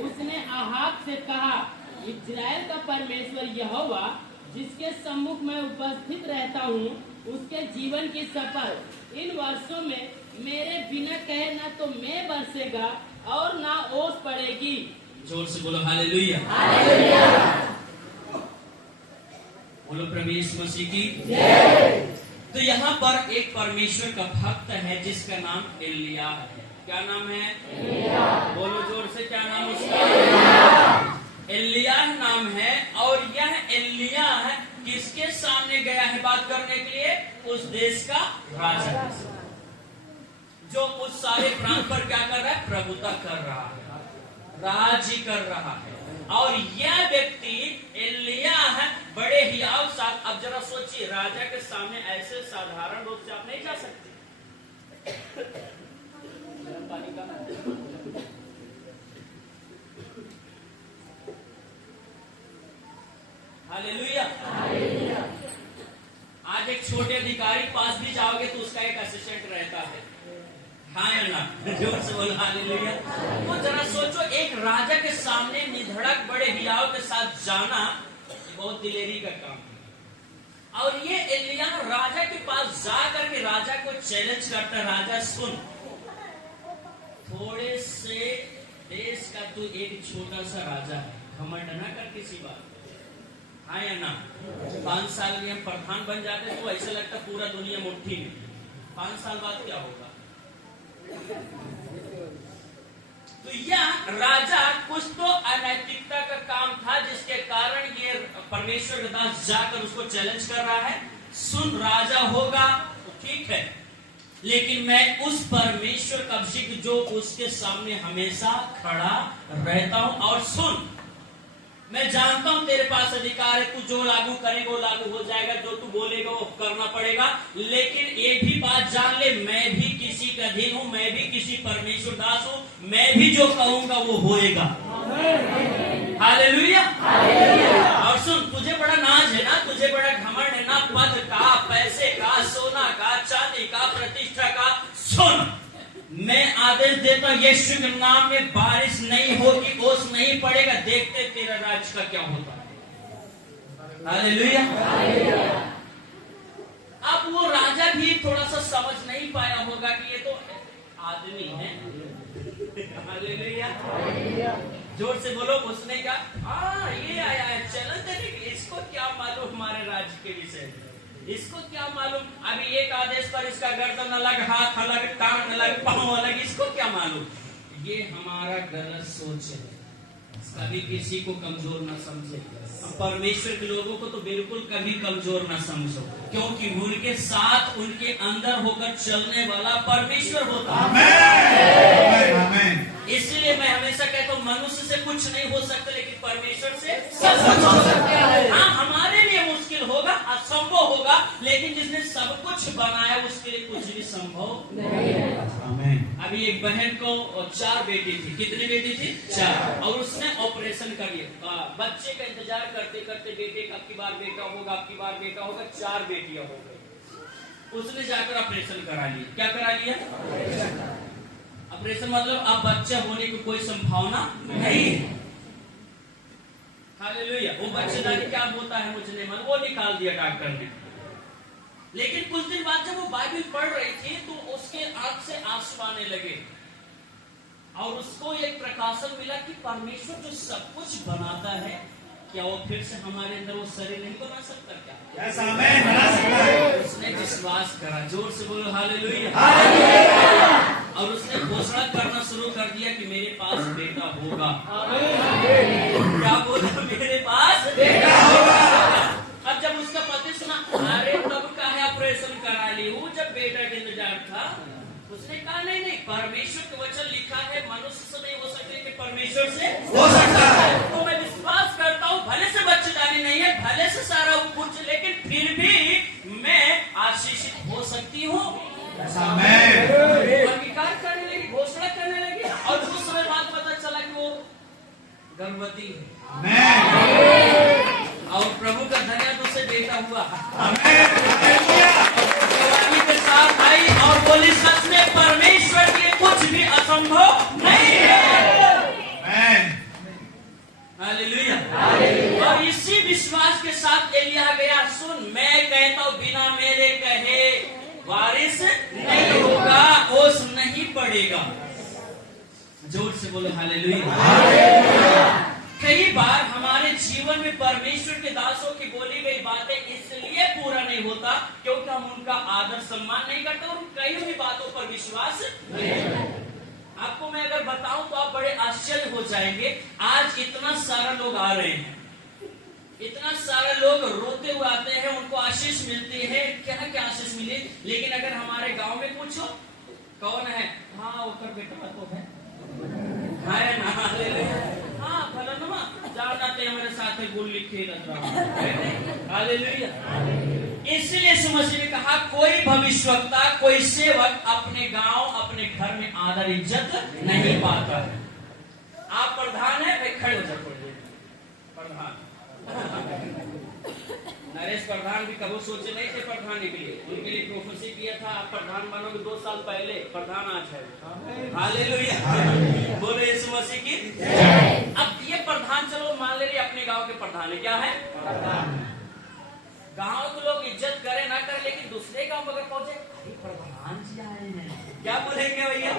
उसने अहाब से कहा, इज़राइल का परमेश्वर यहोवा जिसके सम्मुख मैं उपस्थित रहता हूँ, उसके जीवन की शपथ, इन वर्षों में मेरे बिना कहे ना तो मैं बरसेगा और ना ओस पड़ेगी। जोर से बोलो हालेलुया। बोलो प्रभु यीशु मसीह की जय। तो यहाँ पर एक परमेश्वर का भक्त है जिसका नाम एलिया है। क्या नाम है? एलिया। बोलो जोर से, क्या नाम उसका? एलिया नाम है। और यह एलिया है किसके सामने गया है बात करने के लिए? उस देश का राजा, जो उस सारे प्रांत पर क्या कर रहा है? प्रभुता कर रहा है, राज्य कर रहा है। और यह व्यक्ति एलिया है, बड़े हियाव साथ। अब जरा सोचिए, राजा के सामने ऐसे साधारण रूप से आप नहीं जा सकते। पानी का हालेलुया। आज एक छोटे अधिकारी पास भी जाओगे तो उसका एक असिस्टेंट रहता है, हाँ या ना? जोर से बोलो हालेलुया। तो जरा सोचो, एक राजा के सामने निधड़क बड़े हियाव के साथ जाना बहुत दिलेरी का काम है। और ये एलिया राजा के पास जा करके राजा को चैलेंज करता, राजा सुन, थोड़े से देश का तू एक छोटा सा राजा है, घमंड ना कर किसी बात, हाँ या ना? 5 साल में हम प्रधान बन जाते तो ऐसा लगता पूरा दुनिया मुट्ठी में। 5 साल बाद क्या होगा? तो यह राजा कुछ तो अनैतिकता का काम था जिसके कारण ये परमेश्वर के दास जाकर उसको चैलेंज कर रहा है। सुन, राजा होगा तो ठीक है, लेकिन मैं उस परमेश्वर का अभिषेक जो उसके सामने हमेशा खड़ा रहता हूं। और सुन, मैं जानता हूं तेरे पास अधिकार है, तू जो लागू करेगा वो लागू हो जाएगा, जो तू बोलेगा वो करना पड़ेगा। लेकिन एक भी बात जान ले, मैं भी किसी का अधीन हूं, मैं भी किसी परमेश्वर दास हूं, मैं भी जो कहूंगा वो होएगा। हालेलुया। और सुन, तुझे बड़ा नाज है ना, तुझे बड़ा घमंड है ना, पद का, पैसे का, सोना का, चांदी का, प्रतिष्ठा का। सुन, मैं आदेश देता हूं, यीशु के नाम में बारिश नहीं होगी, ओस नहीं पड़ेगा, देखते तेरा राज्य का क्या होता है। हालेलुया। अब वो राजा भी थोड़ा सा समझ नहीं पाया होगा कि ये तो आदमी है। हालेलुया। जोर से बोलो। उसने कहा, ये आया है चलन देने के, इसको क्या मालूम हमारे राज्य के विषय में, इसको क्या मालूम? अभी एक आदेश पर इसका गर्दन अलग, हाथ अलग, टांग अलग, पांव अलग, इसको क्या मालूम? ये हमारा गलत सोच है। कभी किसी को कमजोर ना समझे। परमेश्वर के लोगों को तो बिल्कुल कभी कमजोर ना समझो, क्योंकि उनके साथ उनके अंदर होकर चलने वाला परमेश्वर होता है। इसलिए मैं हमेशा कहता हूँ, मनुष्य से कुछ नहीं हो सकता, लेकिन परमेश्वर से सब कुछ हो सकता है। हाँ, हमारे लिए मुश्किल होगा, असंभव होगा, लेकिन जिसने सब कुछ बनाया उसके लिए कुछ भी संभव नहीं है। अभी एक बहन को 4 बेटी थी। कितनी बेटी थी? 4। और उसने ऑपरेशन कर लिया। बच्चे का इंतजार करते करते बेटे का अब की बार बेटा होगा, अब की बार बेटा होगा, 4 बेटियां हो गई। उसने जाकर ऑपरेशन करा लिया। क्या करा लिया? ऑपरेशन मतलब अब बच्चा होने की कोई संभावना नहीं है। हालेलुया। वो बच्चेदानी क्या होता है मुझे नहीं मालूम, वो निकाल दिया डॉक्टर ने। लेकिन कुछ दिन बाद जब वो बाइबल पढ़ रही थी तो उसके आंख से आंसू आने लगे और उसको एक प्रकाशन मिला कि परमेश्वर जो सब कुछ बनाता है, क्या वो फिर से हमारे अंदर वो शरीर नहीं बना सकता? क्या बना सकता है? उसने विश्वास करा। जोर से बोलो हालेलुया। और उसने घोषणा करना शुरू कर दिया कि मेरे पास बेटा होगा। क्या बोला? मेरे पास बेटा होगा। अब जब उसका पति सुना, अरे तब का है ऑपरेशन करा ली, वो जब बेटा के इंतजार था, उसने कहा नहीं नहीं, परमेश्वर के वचन लिखा है मनुष्य से नहीं हो सकते कि परमेश्वर से हो सकता है। तो मैं विश्वास करता हूँ, भले से बच्चेदानी नहीं है, भले से सारा कुछ, लेकिन फिर भी मैं आशीषित हो सकती हूँ। आमेन। अंगीकार करने लगी, घोषणा करने लगी, और कुछ समय बाद पता चला कि वो गर्भवती है। आमेन। और प्रभु का धन्यवाद, उसे बेटा हुआ। आमेन। हालेलुया। जवानी के साथ आई और बोली, सच में परमेश्वर के कुछ भी असंभव नहीं है। आमेन। हालेलुया। और इसी विश्वास के साथ एलिय्याह गया। सुन, मैं कहता हूँ बिना मेरे कहे बारिश नहीं होगा, ओस नहीं पड़ेगा। जोर से बोलो हालेलुया। कई बार हमारे जीवन में परमेश्वर के दासों की बोली गई बातें इसलिए पूरा नहीं होता क्योंकि हम उनका आदर सम्मान नहीं करते और कई भी बातों पर विश्वास नहीं करते। आपको मैं अगर बताऊं तो आप बड़े आश्चर्य हो जाएंगे। आज इतना सारा लोग आ रहे हैं, इतना सारे लोग रोते हुए आते हैं, उनको आशीष मिलती है, क्या क्या आशीष मिली। लेकिन अगर हमारे गांव में पूछो कौन है, हाँ ऊपर बेटा तो है, हाँ फलानुमा जाते हमारे साथ है, गुण लिखे हालेलुया। इसलिए यीशु मसीह ने कहा कोई भविष्यवक्ता, कोई सेवक अपने गांव, अपने घर में आदर इज्जत नहीं पाता है। आप प्रधान है भाई, खड़े हो जाए प्रधान। नरेश प्रधान भी कभी सोचे नहीं थे प्रधान के लिए, उनके लिए प्रोफेसी किया था, आप प्रधान बनोगे 2 साल पहले, प्रधान आज है। हालेलुया। बोलो यीशु मसीह की। अब ये प्रधान चलो मान ले रही अपने गांव के प्रधान है, क्या है गांव के लोग इज्जत करे ना करे, लेकिन दूसरे गांव में अगर पहुंचे, अरे प्रधान जी आए हैं, क्या बोलेंगे भैया।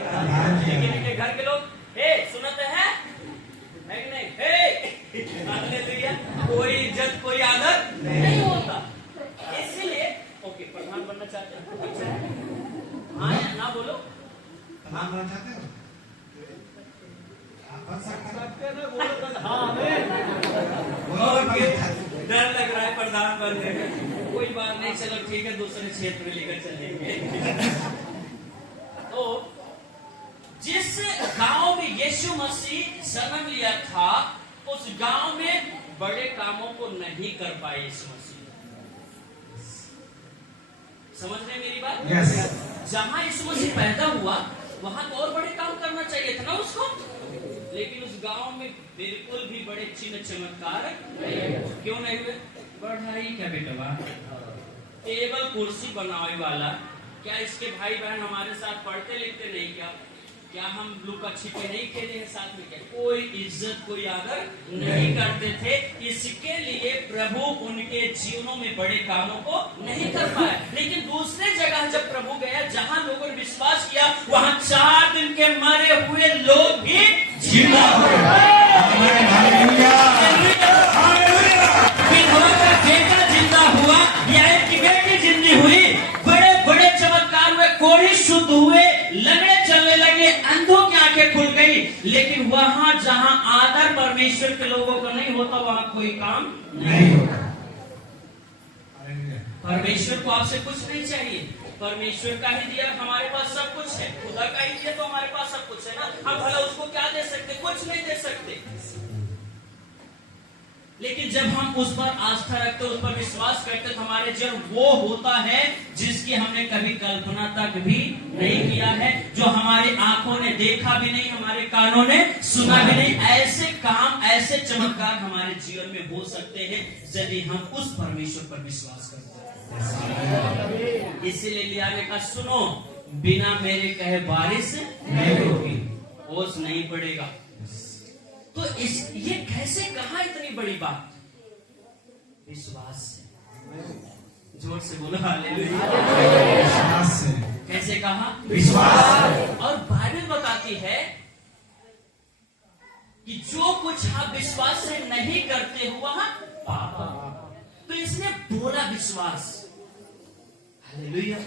लेकिन इनके घर के लोग, हे सुनते हैं कि नहीं, हे हालेलुया, कोई इज्जत कोई आदर नहीं होता। इसीलिए ओके, प्रधान बनना चाहते हैं, हाँ या ना बोलो। प्रधान बनना चाहते हो? आप बन सकते हैं। डर लग रहा है प्रधान बनने में, कोई बात नहीं, चलो ठीक है, दूसरे क्षेत्र में लेकर चलेंगे। तो जिस गांव में यीशु मसीह जन्म लिया था, उस गांव में बड़े कामों को नहीं कर पाए यीशु मसीह। समझ रहे मेरी बात? Yes. जहां यीशु मसीह पैदा हुआ वहां तो और बड़े काम करना चाहिए था ना उसको, लेकिन उस गांव में बिल्कुल भी बड़े चिन्ह चमत्कार क्यों नहीं हुए। बढ़ाई क्या बेटा, टेबल कुर्सी बनाने वाला, क्या इसके भाई बहन हमारे साथ पढ़ते लिखते नहीं क्या? क्या हम लुका छिपे नहीं खेले हैं साथ में? क्या कोई इज्जत कोई आदर नहीं करते थे। इसके लिए प्रभु उनके जीवनों में बड़े कामों को नहीं कर पाए। लेकिन दूसरे जगह जब प्रभु गया, जहां लोगों ने विश्वास किया, वहां 4 दिन के मरे हुए लोग भी जिंदा हुए। विधवा का बेटा जिंदा हुआ, या एक बेटी जिंदी हुई, बड़े बड़े चमत्कार हुए, कोढ़ी शुद्ध हुए, लंगड़े चलने लगे, अंधों की आंखें खुल गई। लेकिन वहां जहां आदर परमेश्वर के लोगों का नहीं होता, वहां कोई काम नहीं होता। परमेश्वर को आपसे कुछ नहीं चाहिए, परमेश्वर का ही दिया हमारे पास सब कुछ है, खुदा का ही दिया तो हमारे पास सब कुछ है ना। हम भला उसको क्या दे सकते? कुछ नहीं दे सकते। लेकिन जब हम उस पर आस्था रखते, उस पर विश्वास करते, तो हमारे जीवन वो होता है जिसकी हमने कभी कल्पना तक भी नहीं किया है, जो हमारी आंखों ने देखा भी नहीं, हमारे कानों ने सुना भी नहीं। ऐसे काम, ऐसे चमत्कार हमारे जीवन में हो सकते हैं यदि हम उस परमेश्वर पर विश्वास करते हैं। इसीलिए लिया ने कहा, सुनो, बिना मेरे कहे बारिश नहीं होगी, ओस नहीं पड़ेगा। तो ये कैसे कहा इतनी बड़ी बात? विश्वास से। जोर से बोलो हालेलुया। विश्वास से। कैसे कहा? विश्वास। और बाइबल बताती है कि जो कुछ आप विश्वास से नहीं करते हो वहां पाप। तो इसने बोला विश्वास। हालेलुया।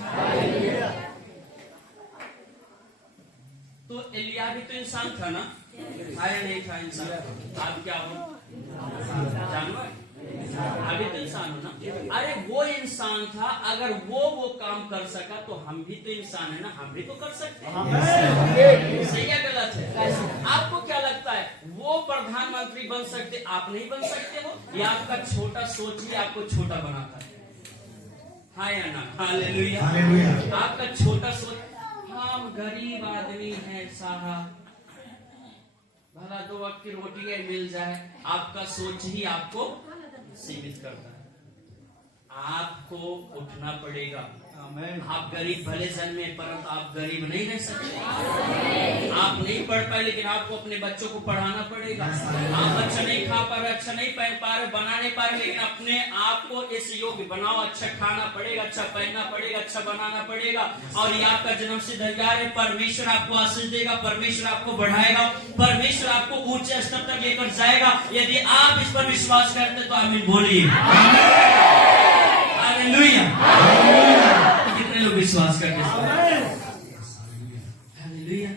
तो एलिय्याह भी तो इंसान था ना, था या नहीं था इंसान? आप क्या हो? जानवर? अभी तो इंसान हो ना। अरे वो इंसान था, अगर वो काम कर सका तो हम भी तो इंसान है ना, हम भी तो कर सकते हैं। सही या गलत है? आपको क्या लगता है वो प्रधानमंत्री बन सकते, आप नहीं बन सकते हो? या आपका छोटा सोच ही आपको छोटा बनाता है? हाँ या ना? हालेलुया। आपका छोटा सोच, हम गरीब आदमी हैं साहब, भला 2 वक्त की रोटी मिल जाए, आपका सोच ही आपको सीमित करता है। आपको उठना पड़ेगा। आप गरीब भले जन्मे, परंतु आप गरीब नहीं रह सकते। आप नहीं पढ़ पाए, लेकिन आपको अपने बच्चों को पढ़ाना पड़ेगा। आप अच्छा नहीं खा पा रहे, अच्छा नहीं पहन पा रहे, बना नहीं पा रहे, लेकिन अपने आप को इस योग्य बनाओ। अच्छा खाना पड़ेगा, अच्छा पहनना पड़ेगा, अच्छा बनाना पड़ेगा। और ये आपका जन्म सिद्ध अधिकार है। परमेश्वर आपको आशीष देगा, परमेश्वर आपको बढ़ाएगा, परमेश्वर आपको ऊंचे स्तर तक लेकर जाएगा। यदि आप इस पर विश्वास करते तो आमीन बोलिए। हालेलुया। कितने लोग विश्वास करते हैं? हालेलुया।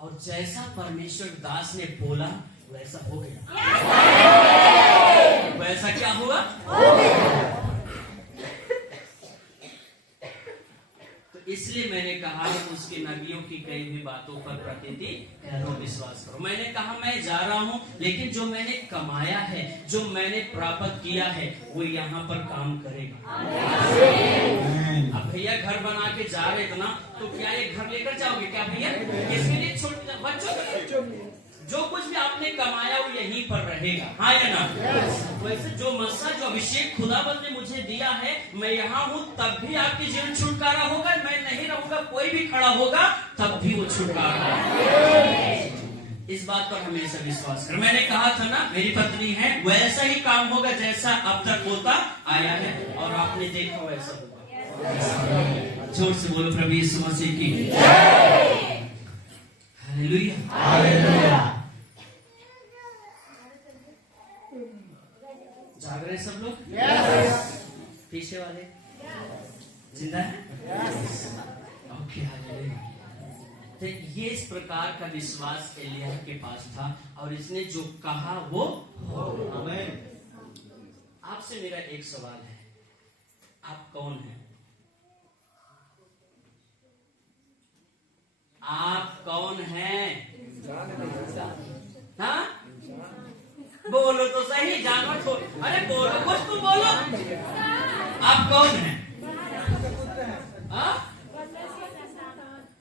और जैसा परमेश्वर दास ने बोला वैसा हो गया। वैसा क्या हुआ? तो इसलिए मैंने कहा उसके नबियों की कई भी बातों पर प्रतीति करो, विश्वास करो। मैंने कहा मैं जा रहा हूं, लेकिन जो मैंने कमाया है, जो मैंने प्राप्त किया है, वो यहाँ पर काम करेगा। अब भैया घर बना के जा रहे थे ना, तो क्या ये घर लेकर जाओगे क्या भैया? किसके लिए? छोटे बच्चों के लिए। जो कुछ भी आपने कमाया वो यहीं पर रहेगा। हाँ या ना? वैसे जो मस्सा, जो अभिषेक खुदाबंद ने मुझे दिया है, मैं यहाँ हूँ तब भी आपके जीवन छुटकारा होगा। मैं नहीं रहूंगा, कोई भी खड़ा होगा तब भी वो छुटकारा। इस बात पर हमेशा विश्वास कर। मैंने कहा था ना, मेरी पत्नी है, वैसा ही काम होगा जैसा अब तक होता आया है, और आपने देखा वैसा होगा। जोर से बोलो प्रभु यीशु मसीह की हालेलुया। जाग रहे सब लोग? पीछे वाले जिंदा है? Okay, hallelujah. तो ये इस प्रकार का विश्वास एलिय्याह के पास था, और इसने जो कहा वो आमीन। आपसे मेरा एक सवाल है, आप कौन हैं? आप कौन हैं? हाँ? बोलो तो सही, जानवर को। अरे बोलो, कुछ तो बोलो। आप कौन हैं? हाँ?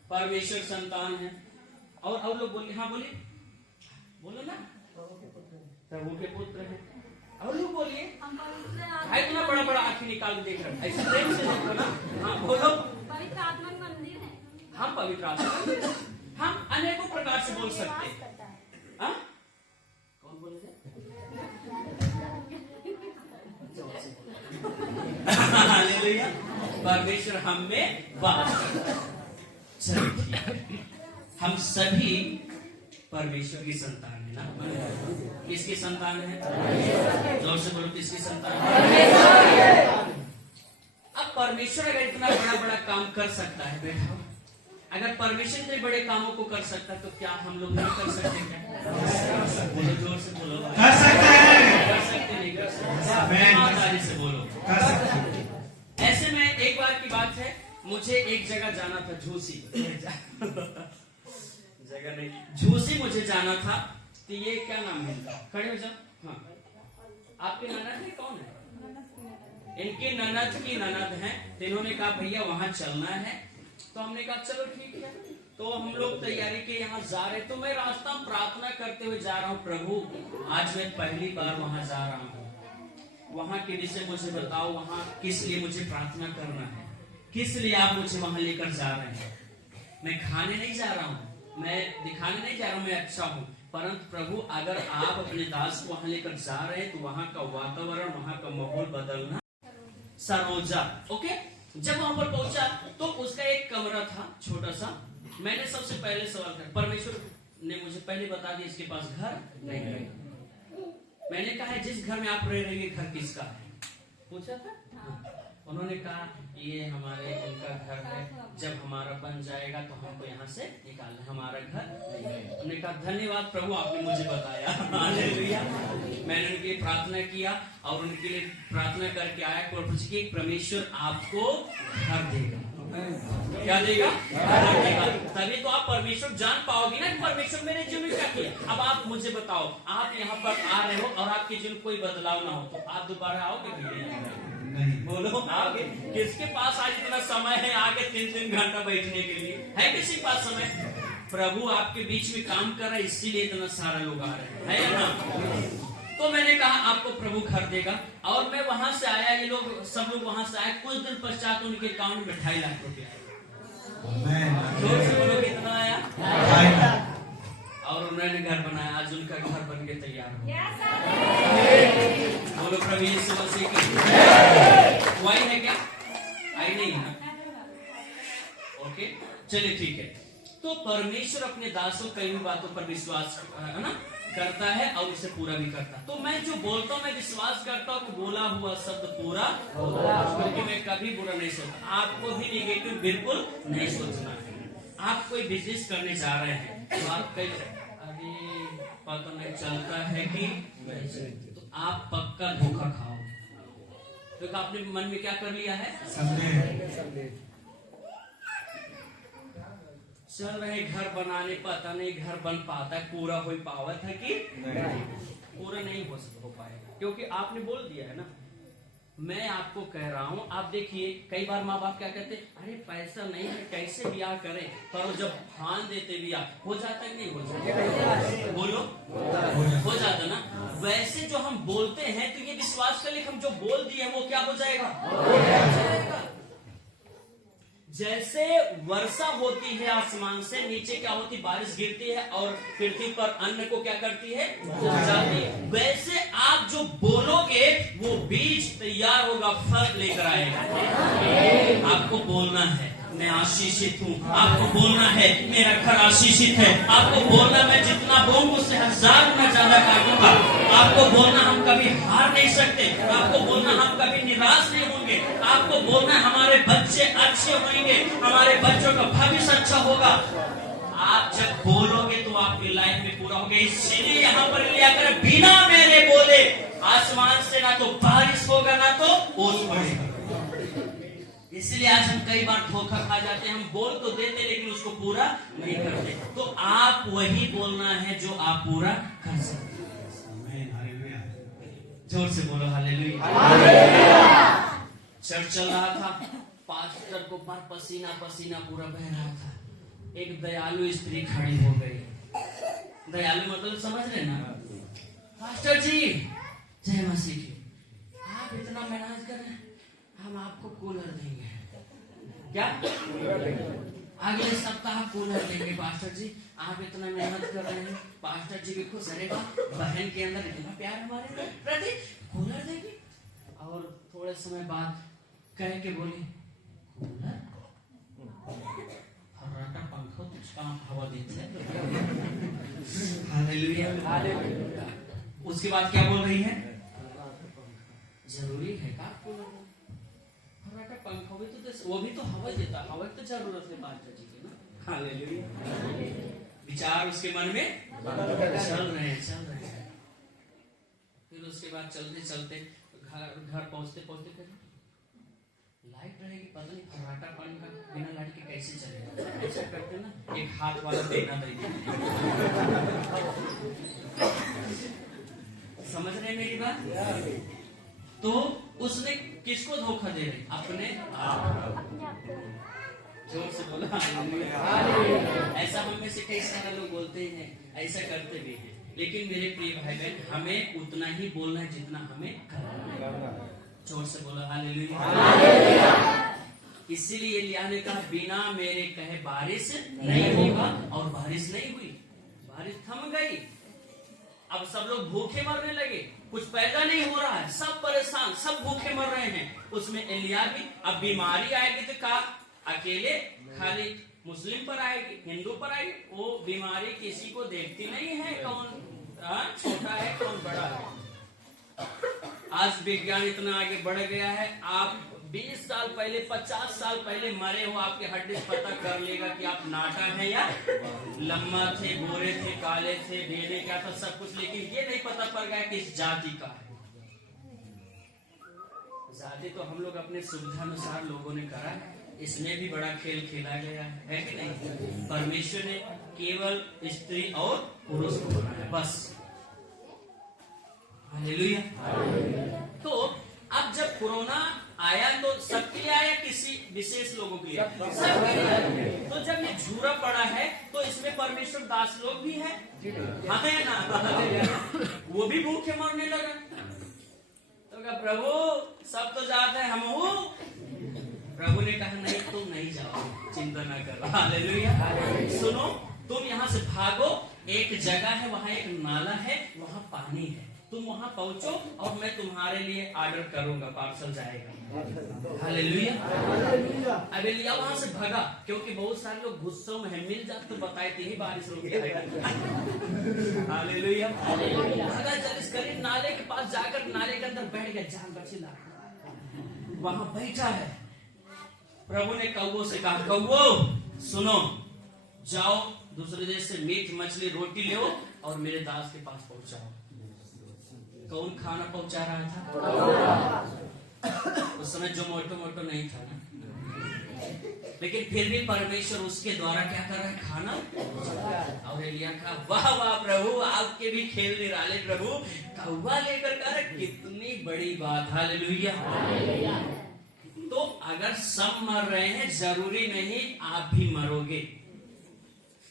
परमेश्वर संतान है। और लोग बोलिए। हाँ बोलिए, बोलो ना। प्रभु के पुत्र हैं। और लोग बोलिए। भाई इतना बड़ा बड़ा आंखें निकाल के देख रहे हैं, ऐसे प्रेम से देखो ना। हाँ बोलो। पवित्र आत्मा का मंदिर है। हम पवित्र आत्मा, हम अनेकों प्रकार से बोल सकते हैं। हाँ? कौन बोलेगा? हालेलुया। परमेश्वर हम में वास करता है। चलो ठीक है, हम सभी परमेश्वर की संतान है ना? किसकी संतान है? जोर से बोलो, किसकी संतान है? अब परमेश्वर अगर इतना बड़ा बड़ा काम कर सकता है बेटा, अगर परमेश्वर इतने बड़े कामों को कर सकता है, तो क्या हम लोग नहीं कर सकते क्या? बोलो, जोर से बोलो। कर सकते हैं। कर सकते नहीं कर सकते? ईमानदारी से बोलो। कर सकते हैं। ऐसे में एक बार की बात है, मुझे एक जगह जाना था, झूसी जगह नहीं, झूसी मुझे जाना था। तो ये क्या नाम है? खड़े हो जाओ। हाँ, आपके ननद है? कौन है? इनके ननद की ननद है। तो इन्होंने कहा भैया वहां चलना है। तो हमने कहा चलो ठीक है। तो हम लोग तैयारी के यहाँ जा रहे। तो मैं रास्ता में प्रार्थना करते हुए जा रहा हूँ, प्रभु आज मैं पहली बार वहां जा रहा हूँ, वहां के विषय मुझे बताओ, वहां किस लिए मुझे प्रार्थना करना है, किस लिए आप मुझे वहां लेकर जा रहे हैं। मैं खाने नहीं जा रहा हूँ, मैं दिखाने नहीं जा रहा हूँ मैं अच्छा हूँ, परंतु प्रभु अगर आप अपने दास को वहां लेकर जा रहे हैं तो वहां का वातावरण, वहां का माहौल बदलना सरोजा। ओके, जब वहां पर पहुंचा तो उसका एक कमरा था छोटा सा। मैंने सबसे पहले सवाल किया, परमेश्वर ने मुझे पहले बता दिया इसके पास घर नहीं है। मैंने कहा जिस घर में आप रह रहे हैं घर किसका है? पूछा था। उन्होंने कहा ये हमारे उनका घर है, जब हमारा बन जाएगा तो हमको यहाँ से निकालना, हमारा घर नहीं है। उन्होंने कहा धन्यवाद प्रभु, आपने मुझे बताया। हालेलुया। मैंने उनके लिए प्रार्थना किया और उनके लिए प्रार्थना करके आया प्रभु जी कि परमेश्वर आपको घर देगा। क्या देगा? घर देगा। तभी तो आप परमेश्वर जान पाओगे ना कि परमेश्वर मेरे जीवन में क्या किया। अब आप मुझे बताओ, आप यहाँ पर आ रहे हो और आपके जीवन कोई बदलाव ना हो तो आप दोबारा आओगे नहीं? बोलो आओगे? किसके पास आज इतना समय है आगे 3-3 घंटा बैठने के लिए? है किसी के पास समय? प्रभु आपके बीच में काम कर रहा है, इसीलिए इतना सारा लोग आ रहे हैं, है ना? तो मैंने कहा आपको प्रभु घर देगा। और मैं वहां से आया, ये लोग सब लोग वहां से आए, कुछ दिन पश्चात उनके अकाउंट में 2.5 लाख रुपया आया। जोर से बोलो कितना आया? 2.5 लाख। और उन्होंने घर बनाया, आज उनका घर बन के तैयार हो। बोलो प्रभु यीशु मसीह की। वही है क्या? आई नहीं है? ओके चलिए ठीक है। तो परमेश्वर अपने दासों कई बातों पर विश्वास है ना करता है और उसे पूरा भी करता है। तो मैं जो बोलता हूँ मैं विश्वास करता हूँ कि बोला हुआ शब्द पूरा होगा, क्योंकि मैं कभी बुरा नहीं सोचता। आपको भी नेगेटिव बिल्कुल नहीं सोचना है। आप कोई बिजनेस करने जा रहे हैं तो आप कई अरे पता नहीं चलता है कि तो आप पक्का धोखा खाओ, क्योंकि आपने मन में क्या कर लिया है? चल रहे घर बनाने, पता नहीं घर बन पाता है, पूरा हो पावत है कि पूरा नहीं हो पाएगा, क्योंकि आपने बोल दिया है ना। मैं आपको कह रहा हूँ, आप देखिए कई बार माँ बाप क्या कहते हैं, अरे पैसा नहीं है कैसे ब्याह करें, पर जब ठान देते ब्याह हो जाता है नहीं हो जाता? बोलो हो जाता ना। वैसे जो हम बोलते हैं तो ये विश्वास कर ले हम जो बोल दिए वो क्या हो जाएगा? जैसे वर्षा होती है आसमान से नीचे, क्या होती? बारिश गिरती है और पृथ्वी पर अन्न को क्या करती है? जाती है। वैसे आप जो बोलोगे वो बीज तैयार होगा, फल लेकर आएगा। आपको बोलना है मैं आशीषित हूँ, आपको बोलना है मेरा घर आशीषित है, आपको बोलना मैं जितना बोलूं उससे 1000 गुना ज्यादा काटूंगा, आपको बोलना हम कभी हार नहीं सकते, आपको बोलना हम कभी निराश नहीं होंगे, आपको बोलना हमारे बच्चे अच्छे होंगे, हमारे बच्चों का भविष्य अच्छा होगा। आप जब बोलोगे तो आपकी लाइफ में पूरा होगा। इसीलिए यहाँ पर लिया कर बिना मेरे बोले आसमान से ना तो बारिश होगा ना तो ओस पड़ेगा। इसलिए आज हम कई बार धोखा खा जाते हैं, हम बोल तो देते लेकिन उसको पूरा नहीं करते। तो आप वही बोलना है जो आप पूरा कर सकते हैं। जोर से बोलो हालेलुया। चर्च चल रहा था, पास्टर को पसीना पसीना पूरा बह रहा था। एक दयालु स्त्री खड़ी हो गई। दयालु मतलब समझ रहे ना? पास्टर जी जय मसीह की, आप इतना मेहनत कर रहे हैं, हम आपको कूलर देंगे। क्या? अगले सप्ताह कूलर देंगे पास्टर जी, आप इतना मेहनत कर रहे हैं। पास्टर जी भी खुश, अरे बहन के अंदर इतना प्यार हमारे प्रति, कूलर देंगे। और थोड़े समय बाद कह के बोले कूलर फर्राटा पंखा कुछ काम हवा देते हैं। हालेलुया। उसके बाद क्या बोल रही है? जरूरी है का कूलर? फर्राटा पंखा भी तो वो भी तो हवा देता, हवा की तो जरूरत है पास्टर जी की ना। हालेलुया। विचार उसके मन में चल रहे हैं। फिर उसके बाद चलते चलते घर पहुंचते लाइट रहेगी, पता नहीं फर्राटा पानी का बिना लाइट के कैसे चलेगा। ऐसा करते ना, एक हाथ वाला देना देगी। समझ रहे मेरी बात? तो उसने किसको धोखा दे रही? अपने आप। जोर से बोला ऐसा हम में से कई सारे लोग बोलते हैं, ऐसा करते भी हैं। लेकिन मेरे प्रिय भाई बहन, हमें उतना ही बोलना है जितना हमें करना है। जोर से बोला हालेलुया। इसीलिए एलिय्याह ने कहा बिना मेरे कहे बारिश नहीं होगा, और बारिश नहीं हुई, बारिश थम गई। अब सब लोग भूखे मरने लगे, कुछ पैदा नहीं हो रहा है, सब परेशान, सब भूखे मर रहे हैं। उसमें एलिय्याह भी, अब बीमारी आएगी तो का अकेले खाली मुस्लिम पर आएगी, हिंदू पर आएगी? वो बीमारी किसी को देखती नहीं है, कौन छोटा है कौन बड़ा है। आज विज्ञान इतना आगे बढ़ गया है, आप 20 साल पहले 50 साल पहले मरे हो, आपके हड्डी पता कर लेगा कि आप नाटा है या लम्बा थे, गोरे थे, काले थे, भेड़े क्या था, सब कुछ, लेकिन ये नहीं पता पड़ गया किस जाति का है। जाति तो हम लोग अपने सुविधा अनुसार लोगों ने करा है, इसमें भी बड़ा खेल खेला गया है कि नहीं? परमेश्वर ने केवल स्त्री और पुरुष को बनाया, बस। हालेलुया। तो अब जब कोरोना आया तो सबके लिए आया, किसी विशेष लोगों के लिए? सबके लिए। तो जब ये झूरा पड़ा है तो इसमें परमेश्वर दास लोग भी हैं, हमें ना, वो भी भूखे मरने लगा। तो कहा प्रभु सब तो जाते हैं, हम हूँ। प्रभु ने कहा नहीं, तुम नहीं जाओ, चिंता ना करो। हालेलुया। सुनो, तुम यहाँ से भागो, एक जगह है, वहाँ एक नाला है, वहाँ पानी है, तुम वहाँ पहुंचो और मैं तुम्हारे लिए ऑर्डर करूंगा, पार्सल जाएगा। हालेलुया। अब एलिया वहाँ से भागा, क्योंकि बहुत सारे लोग गुस्सों में है, मिल जाते तो बताए थे ही बारिश रुक जाएगा। हालेलुया। भागा, जब इस करीब नाले के पास जाकर नाले के अंदर बैठ गया, जान बची ला, वहाँ बैठा है। प्रभु ने कौवों से कहा, कौवो सुनो, जाओ दूसरे देश से मीट मछली रोटी ले और मेरे दास के पास पहुंचाओ। कौन खाना पहुंचा रहा था? उस समय जो मोटो नहीं था ना, लेकिन फिर भी परमेश्वर उसके द्वारा क्या कर रहा है? खाना। और एलिया कहा वाह वाह प्रभु, आपके भी खेल निराले प्रभु, कौवा लेकर कर, कितनी बड़ी बात। हालेलुया। तो अगर सब मर रहे हैं, जरूरी नहीं आप भी मरोगे।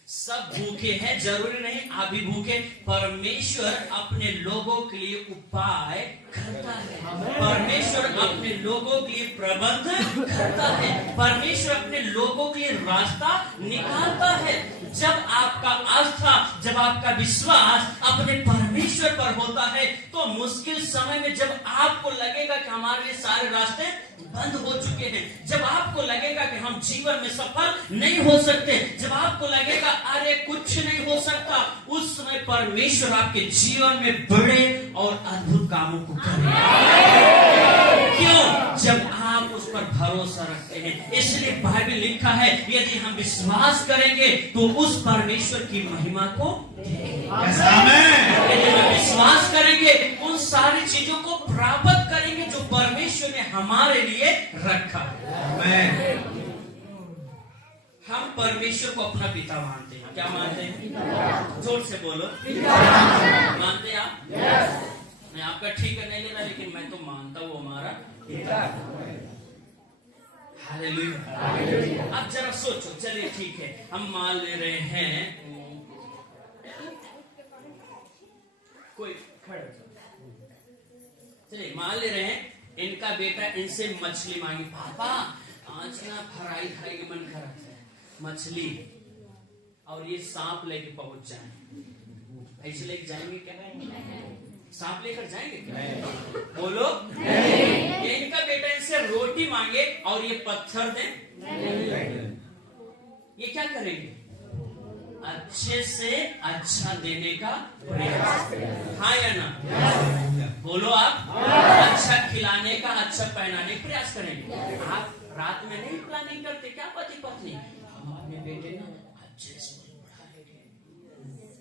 सब भूखे हैं, जरूरी नहीं आप भी भूखे। परमेश्वर अपने लोगों के लिए उपाय करता है, परमेश्वर अपने लोगों के लिए प्रबंध करता है, परमेश्वर अपने लोगों के लिए रास्ता निकालता है। जब आपका आस्था, जब आपका विश्वास अपने परमेश्वर पर होता है, तो मुश्किल समय में जब आपको लगेगा कि हमारे लिए सारे रास्ते बंद हो चुके हैं, जब आपको लगेगा कि हम जीवन में सफल नहीं हो सकते, जब आपको लगेगा अरे कुछ नहीं हो सकता, उस समय परमेश्वर आपके जीवन में बड़े और अद्भुत कामों को करेगा। क्यों? जब आप उस पर भरोसा रखते हैं। इसलिए बाइबल लिखा है, यदि हम विश्वास करेंगे तो उस परमेश्वर की महिमा को यदि हम विश्वास करेंगे, उन सारी चीजों को प्राप्त करेंगे जो परमेश्वर ने हमारे लिए रखा है। हम परमेश्वर को अपना पिता मानते हैं। क्या मानते हैं? जोर से बोलो, मानते हैं आप? मैं आपका ठीक नहीं ले रहा, लेकिन मैं तो मानता हूँ हमारा पिता। हालेलुया। अब जरा सोचो, चलिए ठीक है, हम मान ले रहे हैं, कोई खड़े, चलिए मान ले रहे हैं इनका बेटा इनसे मछली मांगी, पापा आज ना फ्राई खाने के मन कर रहा है, मछली, और ये सांप लेके पहुंच जाए। ऐसे लेके जाएंगे क्या? सांप लेकर जाएंगे क्या? बोलो नहीं। इनका बेटा इनसे रोटी मांगे और ये पत्थर दे, ये क्या करेंगे? अच्छे से अच्छा देने का प्रयास, हाँ या ना? बोलो आप, अच्छा खिलाने का, अच्छा पहनाने का प्रयास करेंगे। आप रात में नहीं प्लानिंग करते क्या पति पत्नी, हम अपने बेटे ना अच्छे से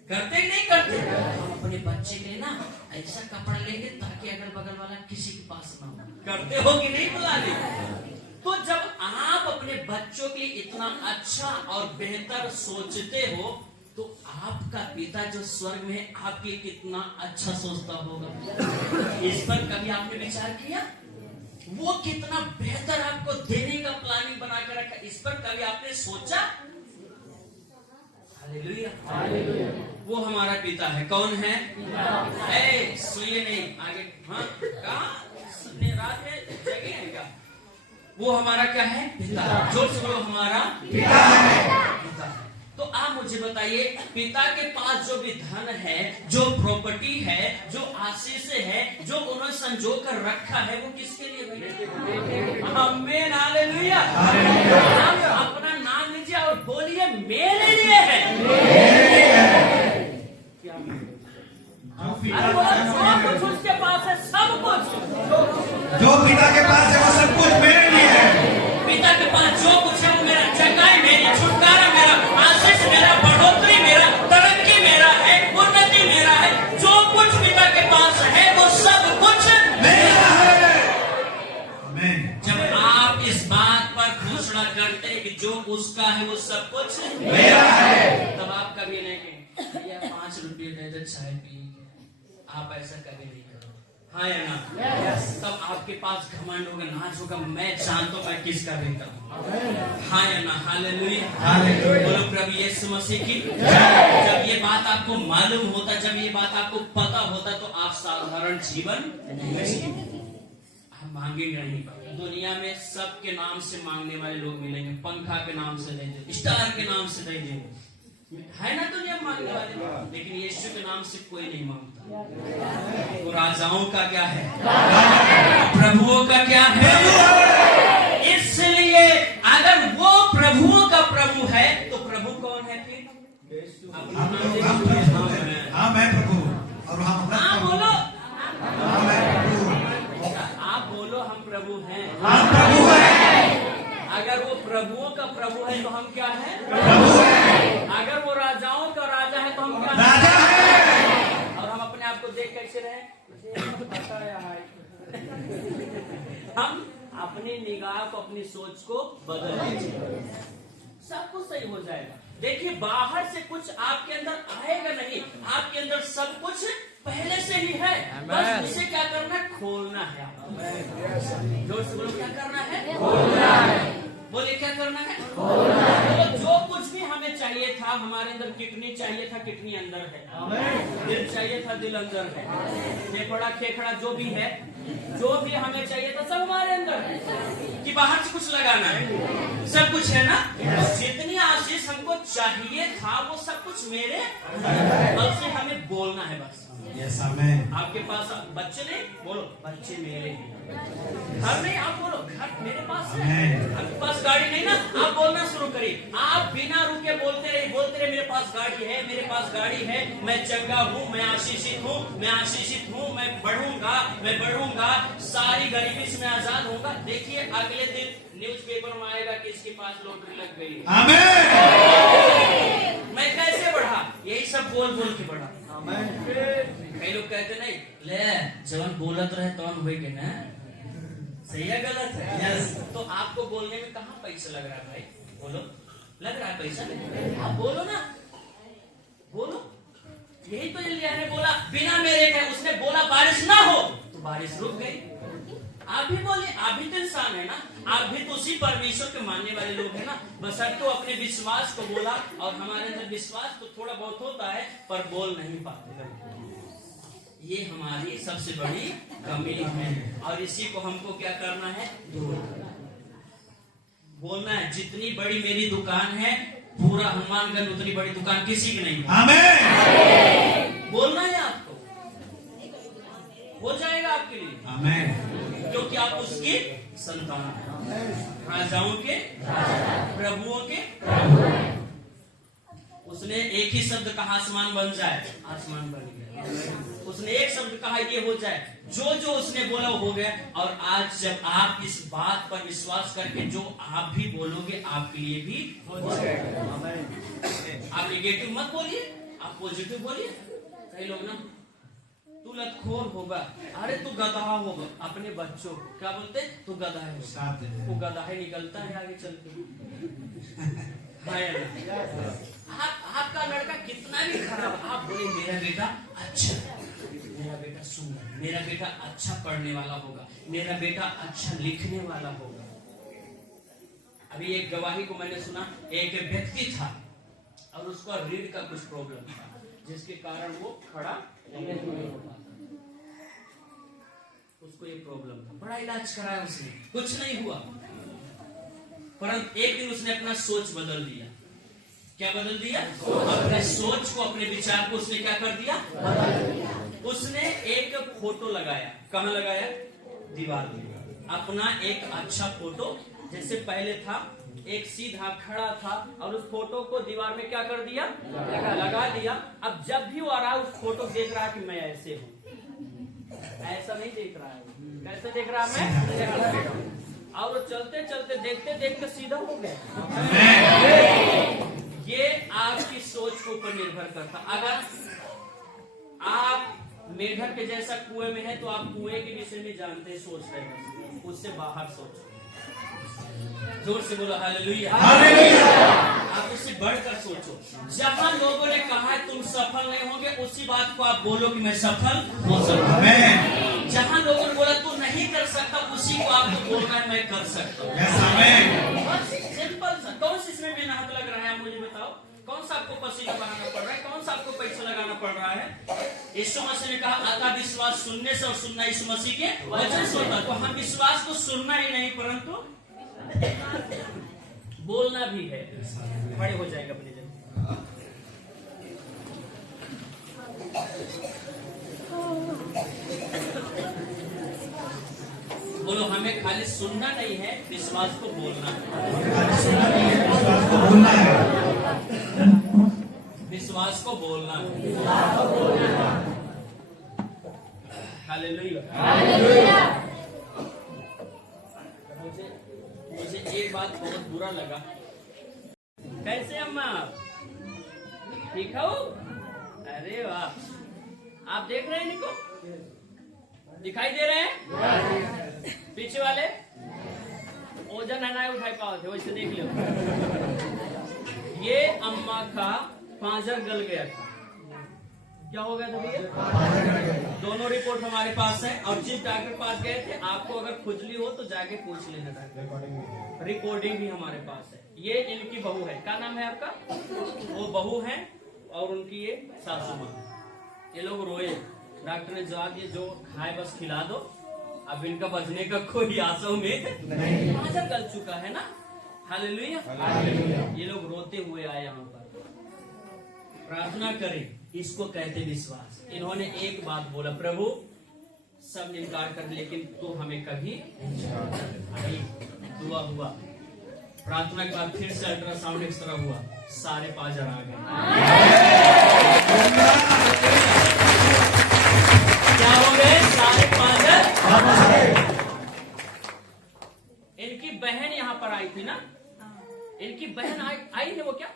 करते ही नहीं करते? हम अपने बच्चे के लिए ना ऐसा कपड़ा लेंगे ताकि अगल बगल वाला किसी के पास ना हो। करते हो कि नहीं? बुला ले। तो जब आप अपने बच्चों के लिए इतना अच्छा और बेहतर सोचते हो, तो आपका पिता जो स्वर्ग में है आपके लिए कितना अच्छा सोचता होगा। इस पर कभी आपने विचार किया? वो कितना बेहतर आपको देने का प्लानिंग बना के रखा, इस पर कभी आपने सोचा? हालेलुया। वो हमारा पिता है। कौन है? सुनिए नहीं आगे, हाँ कहा रात में जगे हैं क्या? वो हमारा क्या है? पिता। जोर से बोलो, हमारा पिता है। तो आप मुझे बताइए, पिता के पास जो भी धन है, जो प्रॉपर्टी है, जो आशीष है, जो उन्होंने संजो कर रखा है, वो किसके लिए बने? आमीन, हालेलुया। आप अपना नाम लीजिए और बोलिए मेरे लिए है। जो कुछ उसके पास है, सब कुछ जो पिता के पास है वो सब कुछ मेरे लिए जब आप इस बात पर घोषणा करते हैं कि जो उसका है वो सब कुछ मेरा है, तब आप कभी नहीं कहेंगे भैया 5 रुपये दे दे चाय पी। आप ऐसा कभी नहीं करो, हाँ या ना? तब आपके पास घमंड होगा, नाच होगा, मैं जानता हूं मैं किसका बेटा हूं, हाँ या ना? हालेलुया, बोलो प्रभु यीशु मसीह की। जब ये बात आपको मालूम होता, जब ये बात आपको पता होता, तो आप साधारण जीवन नहीं जिएंगे। आप मांगेंगे नहीं। दुनिया में सबके नाम से मांगने वाले लोग मिलेंगे, पंखा के नाम से देंगे, स्टार के नाम से देंगे, है ना दुनिया में मांगने वाले, लेकिन यीशु के नाम से कोई नहीं मांगता। वो राजाओं का क्या है, प्रभुओं का क्या है। इसलिए अगर वो प्रभुओं का प्रभु है तो प्रभु कौन है फिर? हाँ मैं प्रभु, और हम हाँ बोलो, हाँ मैं प्रभु, आप बोलो हम प्रभु हैं। हम प्रभु हैं। अगर वो प्रभुओं का प्रभु है तो हम क्या है? प्रभु हैं। अगर वो राजाओं का राजा है तो हम क्या है? राजा है। और हम अपने आप को देख कैसे रहे? मुझे पता है। हम अपनी निगाह को, अपनी सोच को बदल दीजिए, सब कुछ सही हो जाएगा। देखिए बाहर से कुछ आपके अंदर आएगा नहीं, आपके अंदर सब कुछ पहले से ही है, बस उसे क्या करना है? खोलना है। जोर से बोलो, क्या करना है? खोलना है। बोले क्या करना है? खोलना है। तो जो कुछ भी हमें चाहिए था, हमारे अंदर किडनी चाहिए था, किडनी अंदर है। दिल चाहिए था, दिल अंदर है। फेफड़ा खेखड़ा जो भी है, जो भी हमें चाहिए था, सब हमारे अंदर है। कि बाहर से कुछ लगाना है, सब कुछ है ना? जितनी आशीष हमको चाहिए था वो सब कुछ मेरे, अब से हमें बोलना है बस। Yes amen. आपके पास बच्चे नहीं, बोलो बच्चे मेरे हैं। घर नहीं, आप बोलो घर मेरे पास है। आपके पास गाड़ी नहीं ना, आप बोलना शुरू करिए। आप बिना रुके बोलते रहे मेरे पास गाड़ी है, मेरे पास गाड़ी है, मैं चंगा हूँ, मैं आशीषित हूँ, मैं आशीषित हूँ, मैं बढ़ूंगा, सारी गरीबी से मैं आजाद होऊंगा। देखिए अगले दिन न्यूज़पेपर में आएगा कि इसके पास लॉटरी लग गई। आमेन। मैं कैसे बढ़ा? यही सब बोल बोल के बढ़ा। कई लोग कहते नहीं, ले जवान बोलत रहे तो हम हुए ना, सही है गलत है? यस। तो आपको बोलने में कहाँ पैसा लग रहा है भाई? बोलो, लग रहा है पैसा? आप बोलो ना, बोलो। यही तो एलिय्याह ने बोला बिना मेरे के। उसने बोला बारिश ना हो तो बारिश रुक गई। आप भी बोलिए, आप भी तो इंसान है ना, आप भी तो उसी परमेश्वर के मानने वाले लोग हैं ना। बशर्ते तो अपने विश्वास को बोला, और हमारे अंदर विश्वास तो थोड़ा बहुत होता है पर बोल नहीं पाते। ये हमारी सबसे बड़ी कमी है, और इसी को हमको क्या करना है? दूर बोलना है। जितनी बड़ी मेरी दुकान है, पूरा हनुमानगंज उतनी बड़ी दुकान किसी की नहीं है। आमेन। बोलना है आपको, हो जाएगा आपके लिए। आमेन। क्योंकि आप उसकी संतान हैं, राजाओं के, प्रभुओं के। उसने एक ही शब्द कहा आसमान बन जाए, आसमान बन गया। उसने एक शब्द कहा ये हो जाए, जो जो उसने बोला वो हो गया। और आज जब आप इस बात पर विश्वास करके जो आप भी बोलोगे, आपके लिए भी हो जाएगा। आप नेगेटिव मत बोलिए, आप पॉजिटिव बोलिए। कई लोग ना, तू लतखोर होगा, अरे तू गधा होगा। अपने बच्चों क्या बोलते? तू गधा है, वो गधा है, निकलता है आगे चलते। आपका लड़का कितना भी खराब, आप बोले मेरा बेटा अच्छा, मेरा बेटा सुंदर, मेरा बेटा अच्छा पढ़ने वाला होगा, मेरा बेटा अच्छा लिखने वाला होगा। अभी एक गवाही को मैंने सुना, एक व्यक्ति था और उसका रीढ़ का कुछ प्रॉब्लम था, जिसके कारण वो खड़ा नहीं हो पाता। उसको ये प्रॉब्लम था, बड़ा इलाज कराया उसने, कुछ नहीं हुआ। परंतु एक दिन उसने अपना सोच बदल दिया। क्या बदल दिया? अपने सोच को, अपने विचार को उसने क्या कर दिया? बदल दिया। उसने एक फोटो लगाया। कहाँ लगाया? दीवार में। अपना एक अच्छा फोटो, जैसे पहले था, एक सीधा खड़ा था, और उस फोटो को दीवार में क्या कर दिया? लगा दिया। अब जब भी वो आ रहा है, उस फोटो देख रहा है कि मैं ऐसे हूँ। ऐसा नहीं देख रहा है, कैसे देख रहा मैं? और वो चलते चलते देखते देखते सीधा हो गया। ये आपकी सोच के ऊपर निर्भर करता। अगर आप मेढक के जैसा कुएं में है तो आप कुएं के विषय में जानते सोच रहे हैं, उससे बाहर सोचो। जोर से बोलो हालेलुया। आप उससे बढ़कर सोचो। जहां लोगों ने कहा है तुम सफल नहीं होगे, उसी बात को आप बोलो कि मैं सफल हो सकता हूं। जहां लोगों ने बोला तू नहीं कर सकता, उसी को आपको बोलना है मैं कर सकता हूँ। सिंपल सा। कौन सी इसमें मेहनत लग रहा है, मुझे बताओ। कौन सा आपको पसीना बहाना पड़ रहा है, कौन सा आपको पैसा लगाना पड़ रहा है। यीशु मसीह ने कहा आता विश्वास सुनने से और सुनना यीशु मसीह के वचन से होता। तो हम विश्वास को सुनना ही नहीं परंतु बोलना भी है। खड़े हो जाएगा अपनी जगह। बोलो हमें खाली सुनना नहीं है, विश्वास को बोलना है। विश्वास को बोलना है। हालेलुया। मुझे एक बात बहुत बुरा लगा। कैसे अम्मा ठीक हो? अरे वाह। आप देख रहे हैं इनको? दिखाई दे रहे हैं? पीछे वाले ओजन है ना उठाई पाओ थे, वैसे देख लो। ये अम्मा का पांजर गल गया था। क्या हो गया था भैया? दोनों रिपोर्ट हमारे पास है और जिस डॉक्टर पास गए थे, आपको अगर खुजली हो तो जाके पूछ लेना डॉक्टर। रिकॉर्डिंग भी हमारे पास है। ये इनकी बहू है। क्या नाम है आपका? वो बहू है और उनकी ये सासू माँ। ये लोग रोए। डॉक्टर ने जवाब दिया जो खाए बस खिला दो, अब इनका बचने का कोई आशा उम्मीद नहीं। पांजर गल चुका है ना। हालेलुया। ये लोग रोते हुए आए यहाँ पर। प्रार्थना करें, इसको कहते विश्वास। इन्होंने एक बात बोला, प्रभु सब इनकार कर लेकिन तू हमें कभी नहीं। दुआ हुआ, प्रार्थना के बाद फिर से अल्ट्रासाउंड एक्सरा हुआ, सारे पांजर आ गए। क्या हो गए? सारे पांजर। इनकी बहन यहाँ पर आई थी ना, इनकी बहन आई थी। वो क्या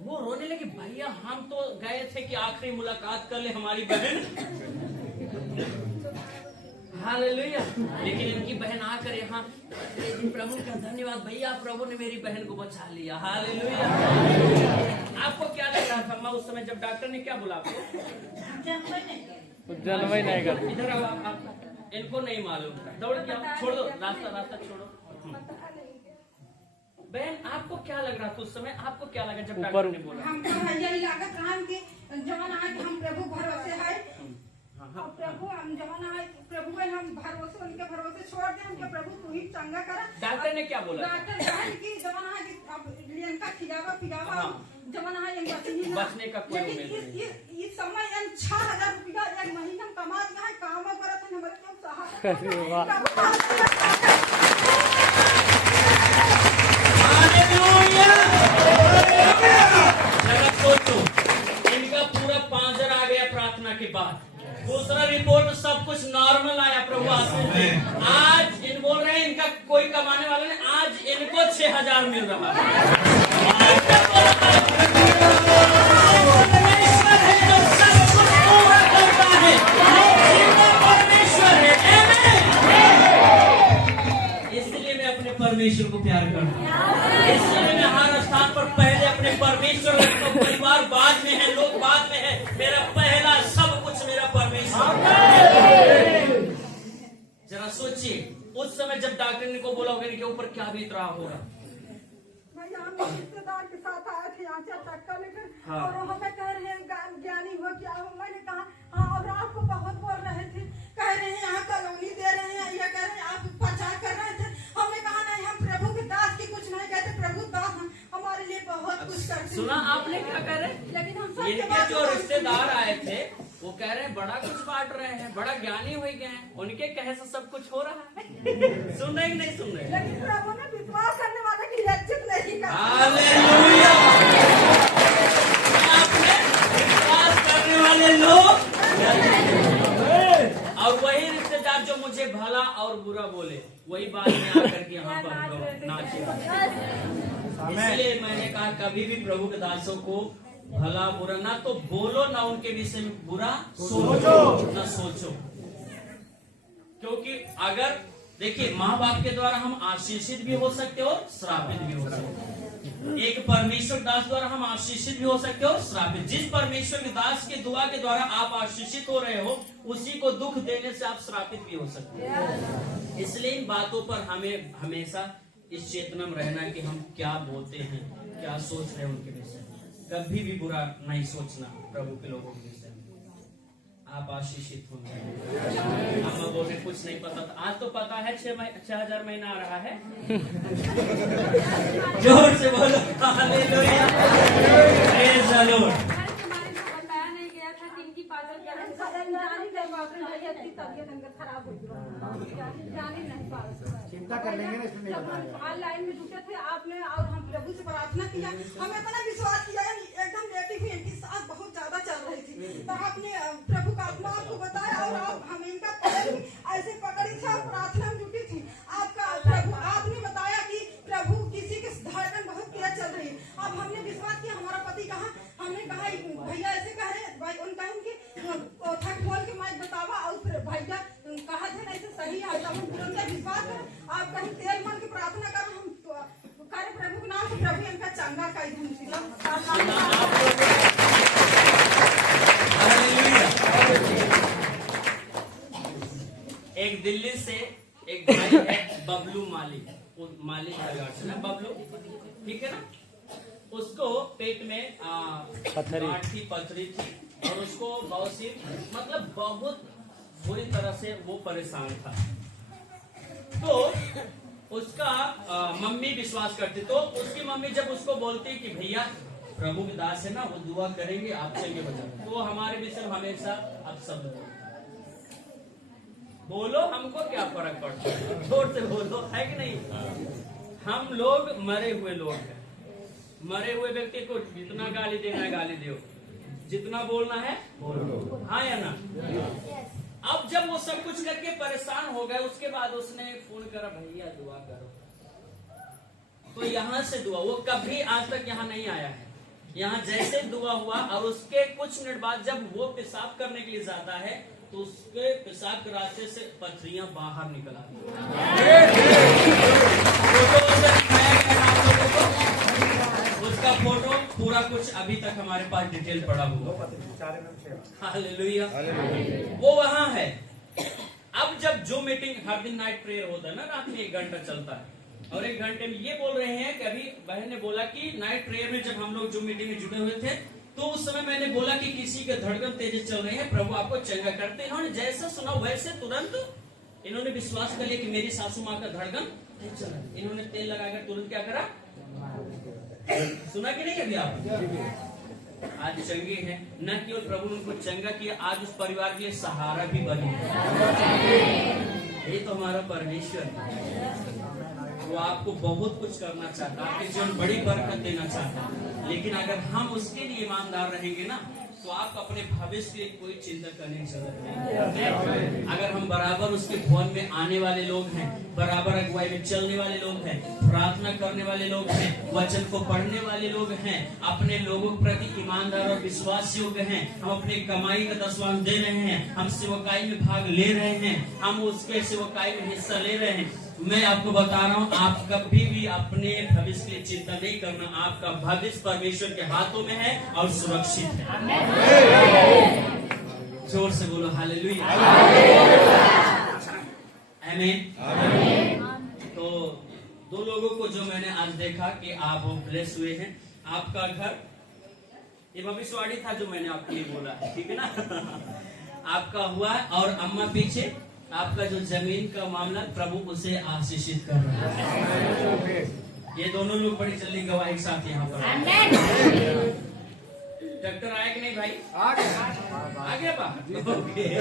वो रोने लगी, भैया हम तो गए थे कि आखिरी मुलाकात कर ले हमारी बहन। हालेलुया। लेकिन इनकी बहन आकर यहाँ, प्रभु का धन्यवाद भैया, प्रभु ने मेरी बहन को बचा लिया। हालेलुया। आपको क्या लग रहा था उस समय जब डॉक्टर ने क्या बोला आपको? जन्म ही नहीं कर। इधर आओ आप। इनको नहीं मालूम था। दौड़ गया। छोड़ दो रास्ता छोड़ो। बहन आपको क्या लग रहा था उस समय? आपको क्या लगा जब डॉक्टर ने बोला? हमको भैया लागत हम के जवान है कि हम प्रभु भरोसे है। और प्रभु हम जवान है प्रभु है, हम भरोसे उनके भरोसे छोड़ दे। हमके प्रभु तू ही चंगा कर। डॉक्टर ने क्या बोला? डॉक्टर कहा कि जवान है कि अब लियन का खिलावा जवान है बचने का कोई उम्मीद नहीं। इस समय 6000 रुपया एक महीना में कमा दिया है। काम करत है हमारे क्यों सहारा। जरा सोचो, इनका पूरा पांजर आ गया प्रार्थना के बाद। दूसरा रिपोर्ट सब कुछ नॉर्मल आया। प्रभु आज इन बोल रहे हैं इनका कोई कमाने वाला नहीं, आज इनको 6000 मिल रहा है। परमेश्वर है जो सब कुछ पूरा करता है। परमेश्वर है। इसलिए मैं अपने परमेश्वर को प्यार करता हूँ। इसलिए मैं हर स्थान पर पहले अपने परमेश्वर को, परिवार बाद में है, लोग बाद में है, मेरा पहला सब कुछ मेरा परमेश्वर। जरा सोचिए उस समय जब डॉक्टर ने को बोला होगा इनके ऊपर क्या बीत रहा होगा। रिश्तेदार के साथ आए थे यहाँ से टक्कर लेकर। और हमें कह रहे हैं ज्ञानी हो क्या हो। मैंने कहा हाँ, और आपको बहुत बोल रहे थे, कह रहे हैं यहाँ कॉलोनी दे रहे हैं, ये कह रहे हैं आप प्रचार कर रहे थे। हमने कहा नहीं, हम प्रभु के दास की कुछ नहीं कहते, प्रभु दास हमारे लिए बहुत कुछ करते। सुना आपने क्या कह रहे? लेकिन हम इनके जो रिश्तेदार आए थे वो कह रहे हैं बड़ा कुछ बांट रहे हैं, बड़ा ज्ञानी हो गए हैं, उनके कहे से सब कुछ हो रहा है। सुन रहे कि नहीं सुन रहे? लेकिन प्रभु ने विश्वास करने वाले की इज्जत नहीं करता। हालेलुया। आपने विश्वास करने वाले लोग और वही रिश्तेदार जो मुझे भला और बुरा बोले, वही बात में आकर के यहाँ पर नाचे। इसलिए मैंने कहा कभी भी प्रभु के दासों को भला बुरा ना तो बोलो, ना उनके विषय में बुरा सोचो, ना सोचो। क्योंकि अगर देखिए, माँ बाप के द्वारा हम आशीषित भी हो सकते हो, श्रापित भी हो सकते हो। एक परमेश्वर दास द्वारा हम आशीषित भी हो सकते हो, श्रापित। जिस परमेश्वर के दास की दुआ के द्वारा आप आशीषित हो रहे हो, उसी को दुख देने से आप श्रापित भी हो सकते हो। इसलिए इन बातों पर हमें हमेशा इस चेतना में रहना कि हम क्या बोलते हैं, क्या सोच रहे हैं उनके विषय में। कभी भी बुरा नहीं सोचना प्रभु के लोगों के विषय में। आप आशीषित होंगे। हम बोले कुछ नहीं पता था, आज तो पता है 6,000 महीना आ रहा है। जोर से बोलो हालेलुया, प्रेज़ द लॉर्ड। बताया नहीं गया था कि इनकी पाचन क्या है। तबियत अंदर खराब हो गई, जाने नहीं पा रहे। चिंता कर लेंगे ना, इसमें ऑनलाइन में जुटे थे आपने, और हम प्रभु से प्रार्थना किया, हमें इतना विश्वास किया, एकदम नेगेटिव इनकी सांस बहुत ज्यादा चल रही थी, तो आपने प्रभु का आत्मा आपको बताया और आप हम इनका पैर ऐसे पकड़ी थी और प्रार्थना में जुटी थी। आपका प्रभु आपने बताया कि प्रभु किसी के धड़कन बहुत तेज चल रही है। अब हमने विश्वास किया, हमारा पति कहा, हमने कहा भैया ऐसे कह रहे भाई, उनका उनके कोठा खोल के मैं बतावा, और फिर भैया कहा थे ऐसे सही है, हम तुरंत विश्वास कर आप कहीं तेल मन की प्रार्थना कर, हम करे प्रभु के नाम से, प्रभु इनका चंगा का एक दिल्ली से एक भाई है बबलू मालिक, बबलू, ठीक है ना। उसको पेट में पथरी थी और उसको बवासीर, मतलब बहुत बुरी तरह से वो परेशान था। तो उसका मम्मी विश्वास करती, तो उसकी मम्मी जब उसको बोलती कि भैया प्रभु के दास है ना, वो दुआ करेंगे, आप चलिए बचा, तो हमारे विषय हमेशा आप सब बोलो, हमको क्या फर्क पड़ता है, जोर से बोलो, है कि नहीं। हम लोग मरे हुए लोग हैं, मरे हुए व्यक्ति को जितना गाली देना है गाली दो, जितना बोलना है बोलो, हाँ या ना। अब जब वो सब कुछ करके परेशान हो गए, उसके बाद उसने फोन करा, भैया दुआ करो। तो यहाँ से दुआ, वो कभी आज तक यहाँ नहीं आया है। यहाँ जैसे दुआ हुआ और उसके कुछ मिनट बाद जब वो पेशाब करने के लिए जाता है, तो उसके पेशाब के रास्ते से पथरियां बाहर निकल आती उसका फोटो पूरा कुछ अभी तक हमारे पास डिटेल पड़ा हुआ। हालेलुया, वो वहां है। अब जब जो मीटिंग हर दिन नाइट प्रेयर होता है ना, रात में 1 घंटा चलता है, और 1 घंटे में ये बोल रहे हैं कि अभी बहन ने बोला कि नाइट प्रेयर में जब हम लोग जो मीटिंग में जुड़े हुए थे, तो उस समय मैंने बोला कि किसी के धड़कन तेज चल रहे हैं, प्रभु आपको चंगा करते। इन्होंने जैसा सुना वैसे तुरंत इन्होंने विश्वास कर लिया कि मेरी सासू माँ का धड़कन तेज चल रहा है। इन्होंने तेल लगाकर तुरंत क्या करा, सुना कि नहीं अभी आप, आज चंगे हैं। न केवल प्रभु ने उनको चंगा किया, आज उस परिवार के लिए सहारा भी बने। ये तो हमारा परमेश्वर है, वो आपको बहुत कुछ करना चाहता है, आपके जीवन बड़ी बरकत देना चाहता है। लेकिन अगर हम उसके लिए ईमानदार रहेंगे ना, तो आप अपने भविष्य के लिए कोई चिंता करने की जरूरत नहीं। अगर हम बराबर उसके भवन में आने वाले लोग हैं, बराबर अगुवाई में चलने वाले लोग हैं, प्रार्थना करने वाले लोग हैं, वचन को पढ़ने वाले लोग हैं, अपने लोगों के प्रति ईमानदार और विश्वास योग्य हैं, हम अपनी कमाई का 10वां दे रहे हैं, हम सेवकाई में भाग ले रहे हैं, हम उसके सेवकाई में हिस्सा ले रहे हैं, मैं आपको बता रहा हूँ, आप कभी भी अपने भविष्य की चिंता नहीं करना। आपका भविष्य परमेश्वर के हाथों में है और सुरक्षित है। जोर से बोलो हालेलुया, आमीन। तो 2 लोगों को जो मैंने आज देखा कि आप ब्लेस हुए हैं, आपका घर, ये भविष्यवाणी था जो मैंने आपके लिए बोला, ठीक है ना। आपका हुआ, और अम्मा पीछे आपका जो जमीन का मामला, प्रभु उसे आशीषित कर रहा है। ये दोनों लोग बड़ी जल्दी गवाही के साथ यहाँ पर ट्रैक्टर आया कि नहीं भाई? आ गया बा?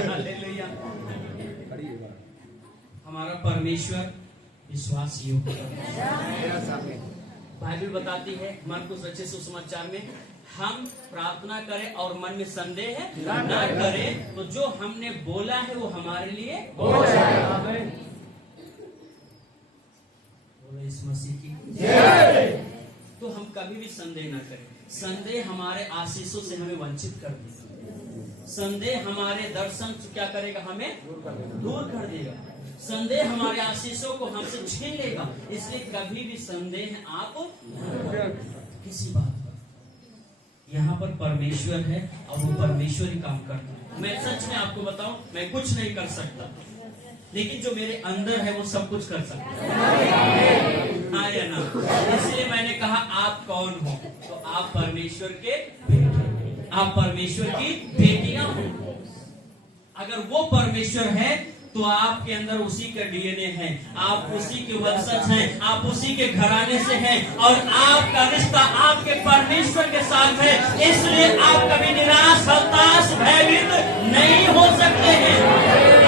हालेलुया। हमारा परमेश्वर विश्वास योग्य है। बाइबल बताती है मरकुस अच्छे सुसमाचार में, हम प्रार्थना करें और मन में संदेह न करें, तो जो हमने बोला है वो हमारे लिए हो जाएगा। बोलो इस मसीह की। तो हम कभी भी संदेह न करें। संदेह हमारे आशीषों से हमें वंचित कर देगा। संदेह हमारे दर्शन से क्या करेगा, हमें दूर कर देगा। संदेह हमारे आशीषों को हमसे छीन लेगा। इसलिए कभी भी संदेह आप किसी बात पर, यहाँ पर परमेश्वर है और वो परमेश्वर ही काम करता है। मैं सच में आपको बताऊं, मैं कुछ नहीं कर सकता, लेकिन जो मेरे अंदर है वो सब कुछ कर सकता है। हाँ या ना? इसलिए मैंने कहा आप कौन हो? तो आप परमेश्वर के बेटे, आप परमेश्वर की बेटियां हो। अगर वो परमेश्वर है तो आपके अंदर उसी का डीएनए है, आप उसी के वंशज हैं, आप उसी के घराने से हैं और आपका रिश्ता आपके परमेश्वर के साथ है। इसलिए आप कभी निराश, हताश, भयभीत नहीं हो सकते हैं।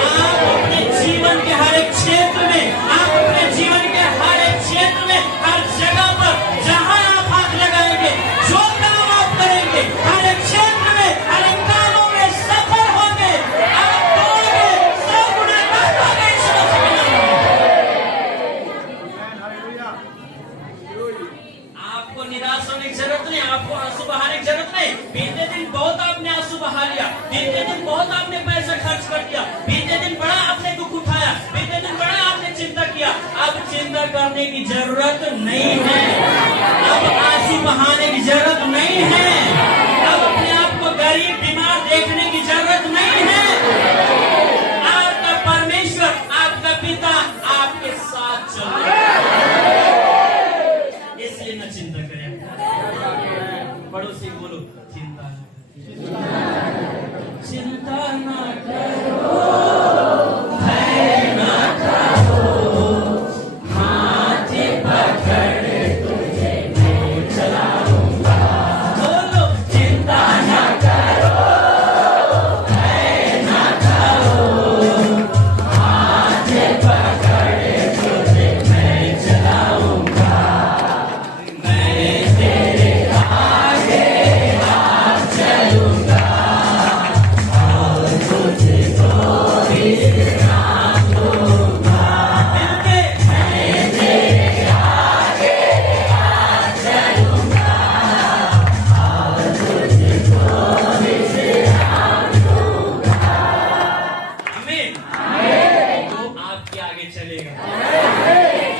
आप अपने जीवन के हर एक क्षेत्र में, आप अपने जीवन के हर एक क्षेत्र में, हर जगह पर जहां आप हाथ लगाएंगे, जो काम आप करेंगे, हर एक क्षेत्र में, हर एक कामों में सफल होंगे। आप पाओगे, सब गुण पाओगे ईश्वर से मिलोगे। आपको निराश होने की जरूरत नहीं, आपको आंसू बहाने की जरूरत नहीं। बीते दिन बहुत आपने आंसू बहा लिया, बीते दिन बहुत आपने पैसा खर्च कर दिया, बीते दिन बड़ा आपने दुख उठाया, बीते दिन बड़ा आपने चिंता किया। अब चिंता करने की जरूरत नहीं है, अब आंसू बहाने की जरूरत नहीं है, अब अपने आप को गरीब बीमार देखने की जरूरत नहीं है। आपका परमेश्वर, आपका पिता आपके साथ चल रहा है। इसलिए न चिंता करें। पड़ोसी बोलो, चिंता चिंता ना करो, भय ना करो, हाथ पकड़ तुझे मैं चलाऊंगा। बोलो, चिंता ना करो, भय ना करो, हाथ पकड़ तुझे मैं चलाऊंगा। मैं तेरे आगे हाथ चलूंगा और तुझे थोड़ी राह दूंगा। मैं तेरे आगे हाथ चलूंगा और तुझे थोड़ी राह दूंगा। आमीन। तो आपके आगे चलेगा।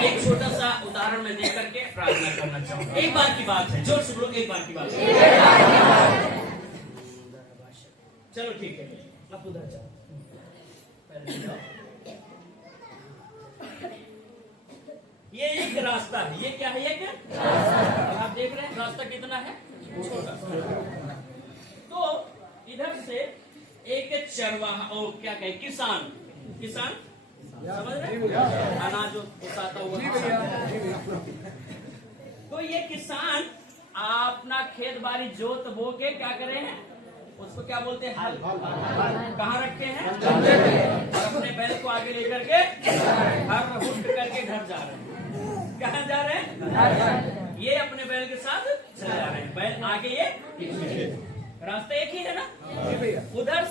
एक छोटा सा उदाहरण मैं दे करके प्रार्थना करना चाहूंगा। एक बार की बात है, जोर से बोलो, एक बार की बात है। चलो ठीक है, आप उधर जाओ, पहले जाओ। ये एक रास्ता है, ये क्या है, ये क्या आप देख रहे हैं रास्ता कितना है, छोटा। तो इधर से एक चरवाहा, ओ क्या कहे, किसान, किसान समझ रहे, अनाज उठाता हुआ। तो ये किसान अपना खेत बाड़ी जोत बो के क्या करे हैं, उसको क्या बोलते हैं, हल। कहाँ रखते हैं, अपने बैल को आगे लेकर के हर हुट करके घर जा रहे हैं। कहाँ जा रहे हैं, ये अपने बैल के साथ चले जा रहे हैं। बैल आगे, ये रास्ता एक ही है ना। उधर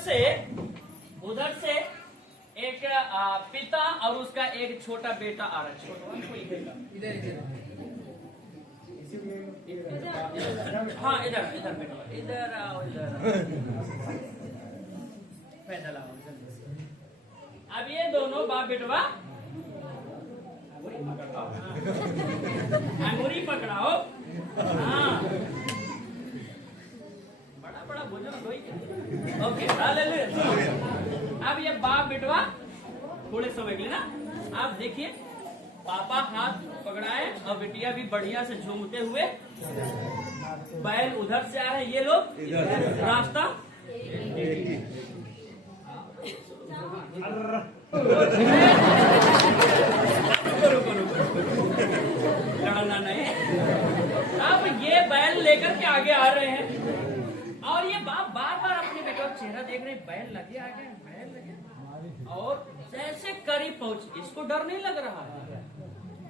से एक पिता और उसका एक छोटा बेटा आ रहा है। हाँ इधर बेटा, इधर आओ, इधर पैदल आओ। अब ये दोनों बाप बेटवा अंगूरी पकड़ाओ। हाँ बड़ा बुजुर्ग ओके, अब ये बाप बेटवा थोड़े समय के लिए ना, आप देखिए पापा हाथ पकड़ाए और बिटिया भी बढ़िया से झूमते हुए, बैल उधर से आ रहे हैं, ये लोग रास्ता लड़ना नहीं। अब ये बैल लेकर के आगे आ रहे हैं और ये बाप बार बार अपने बेटे का चेहरा देख रहे, बैल लगे आगे, बैल लगे। और जैसे करीब पहुंचे, इसको डर नहीं लग रहा है,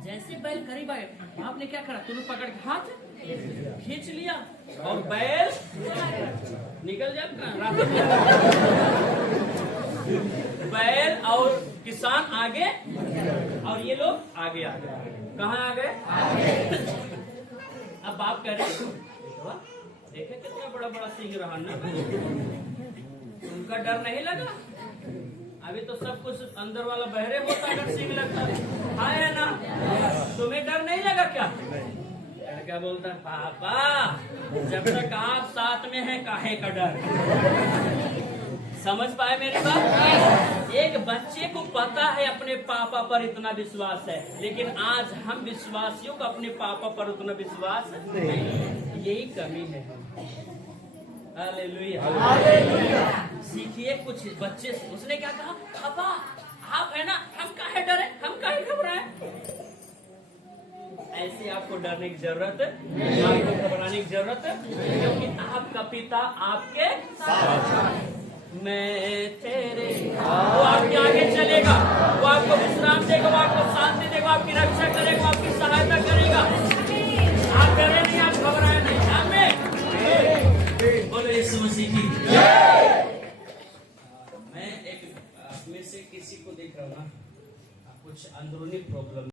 जैसे बैल करीब आए आपने क्या करा, तुम्हें पकड़ के हाथ खींच लिया और बैल निकल जाता। बैल और किसान आगे और ये लोग आगे आ गए। कहाँ आ गए? अब बाप कह रहे देखे कितना बड़ा बड़ा सिंह रहा ना, उनका डर नहीं लगा। अभी तो सब कुछ अंदर वाला बहरे होता अगर सिंह लगता है ना। तुम्हें डर नहीं लगा क्या? लड़का बोलता पापा जब तक आप साथ में हैं काहे का डर। समझ पाए मेरी बात? एक बच्चे को पता है अपने पापा पर इतना विश्वास है, लेकिन आज हम विश्वासियों को अपने पापा पर उतना विश्वास नहीं। यही कमी है। हालेलुया। सीखिए कुछ बच्चे से। उसने क्या कहा? पापा आप है ना, हम काहे डरे, हम काहे घबराए। ऐसे आपको डरने की जरूरत है, आपको घबराने की जरूरत है, क्योंकि आपका पिता आपके साथ। मैं तेरे, वो आपके आगे चलेगा, वो आपको विश्राम देगा, वो आपको शांति देगा, आपकी रक्षा करेगा, वो आपकी सहायता करेगा। आप डरे नहीं, आप घबराए नहीं। आमीन। बोलो यीशु मसीह की। मैं एक आप में से किसी को देख रहा हूँ ना, कुछ अंदरूनी प्रॉब्लम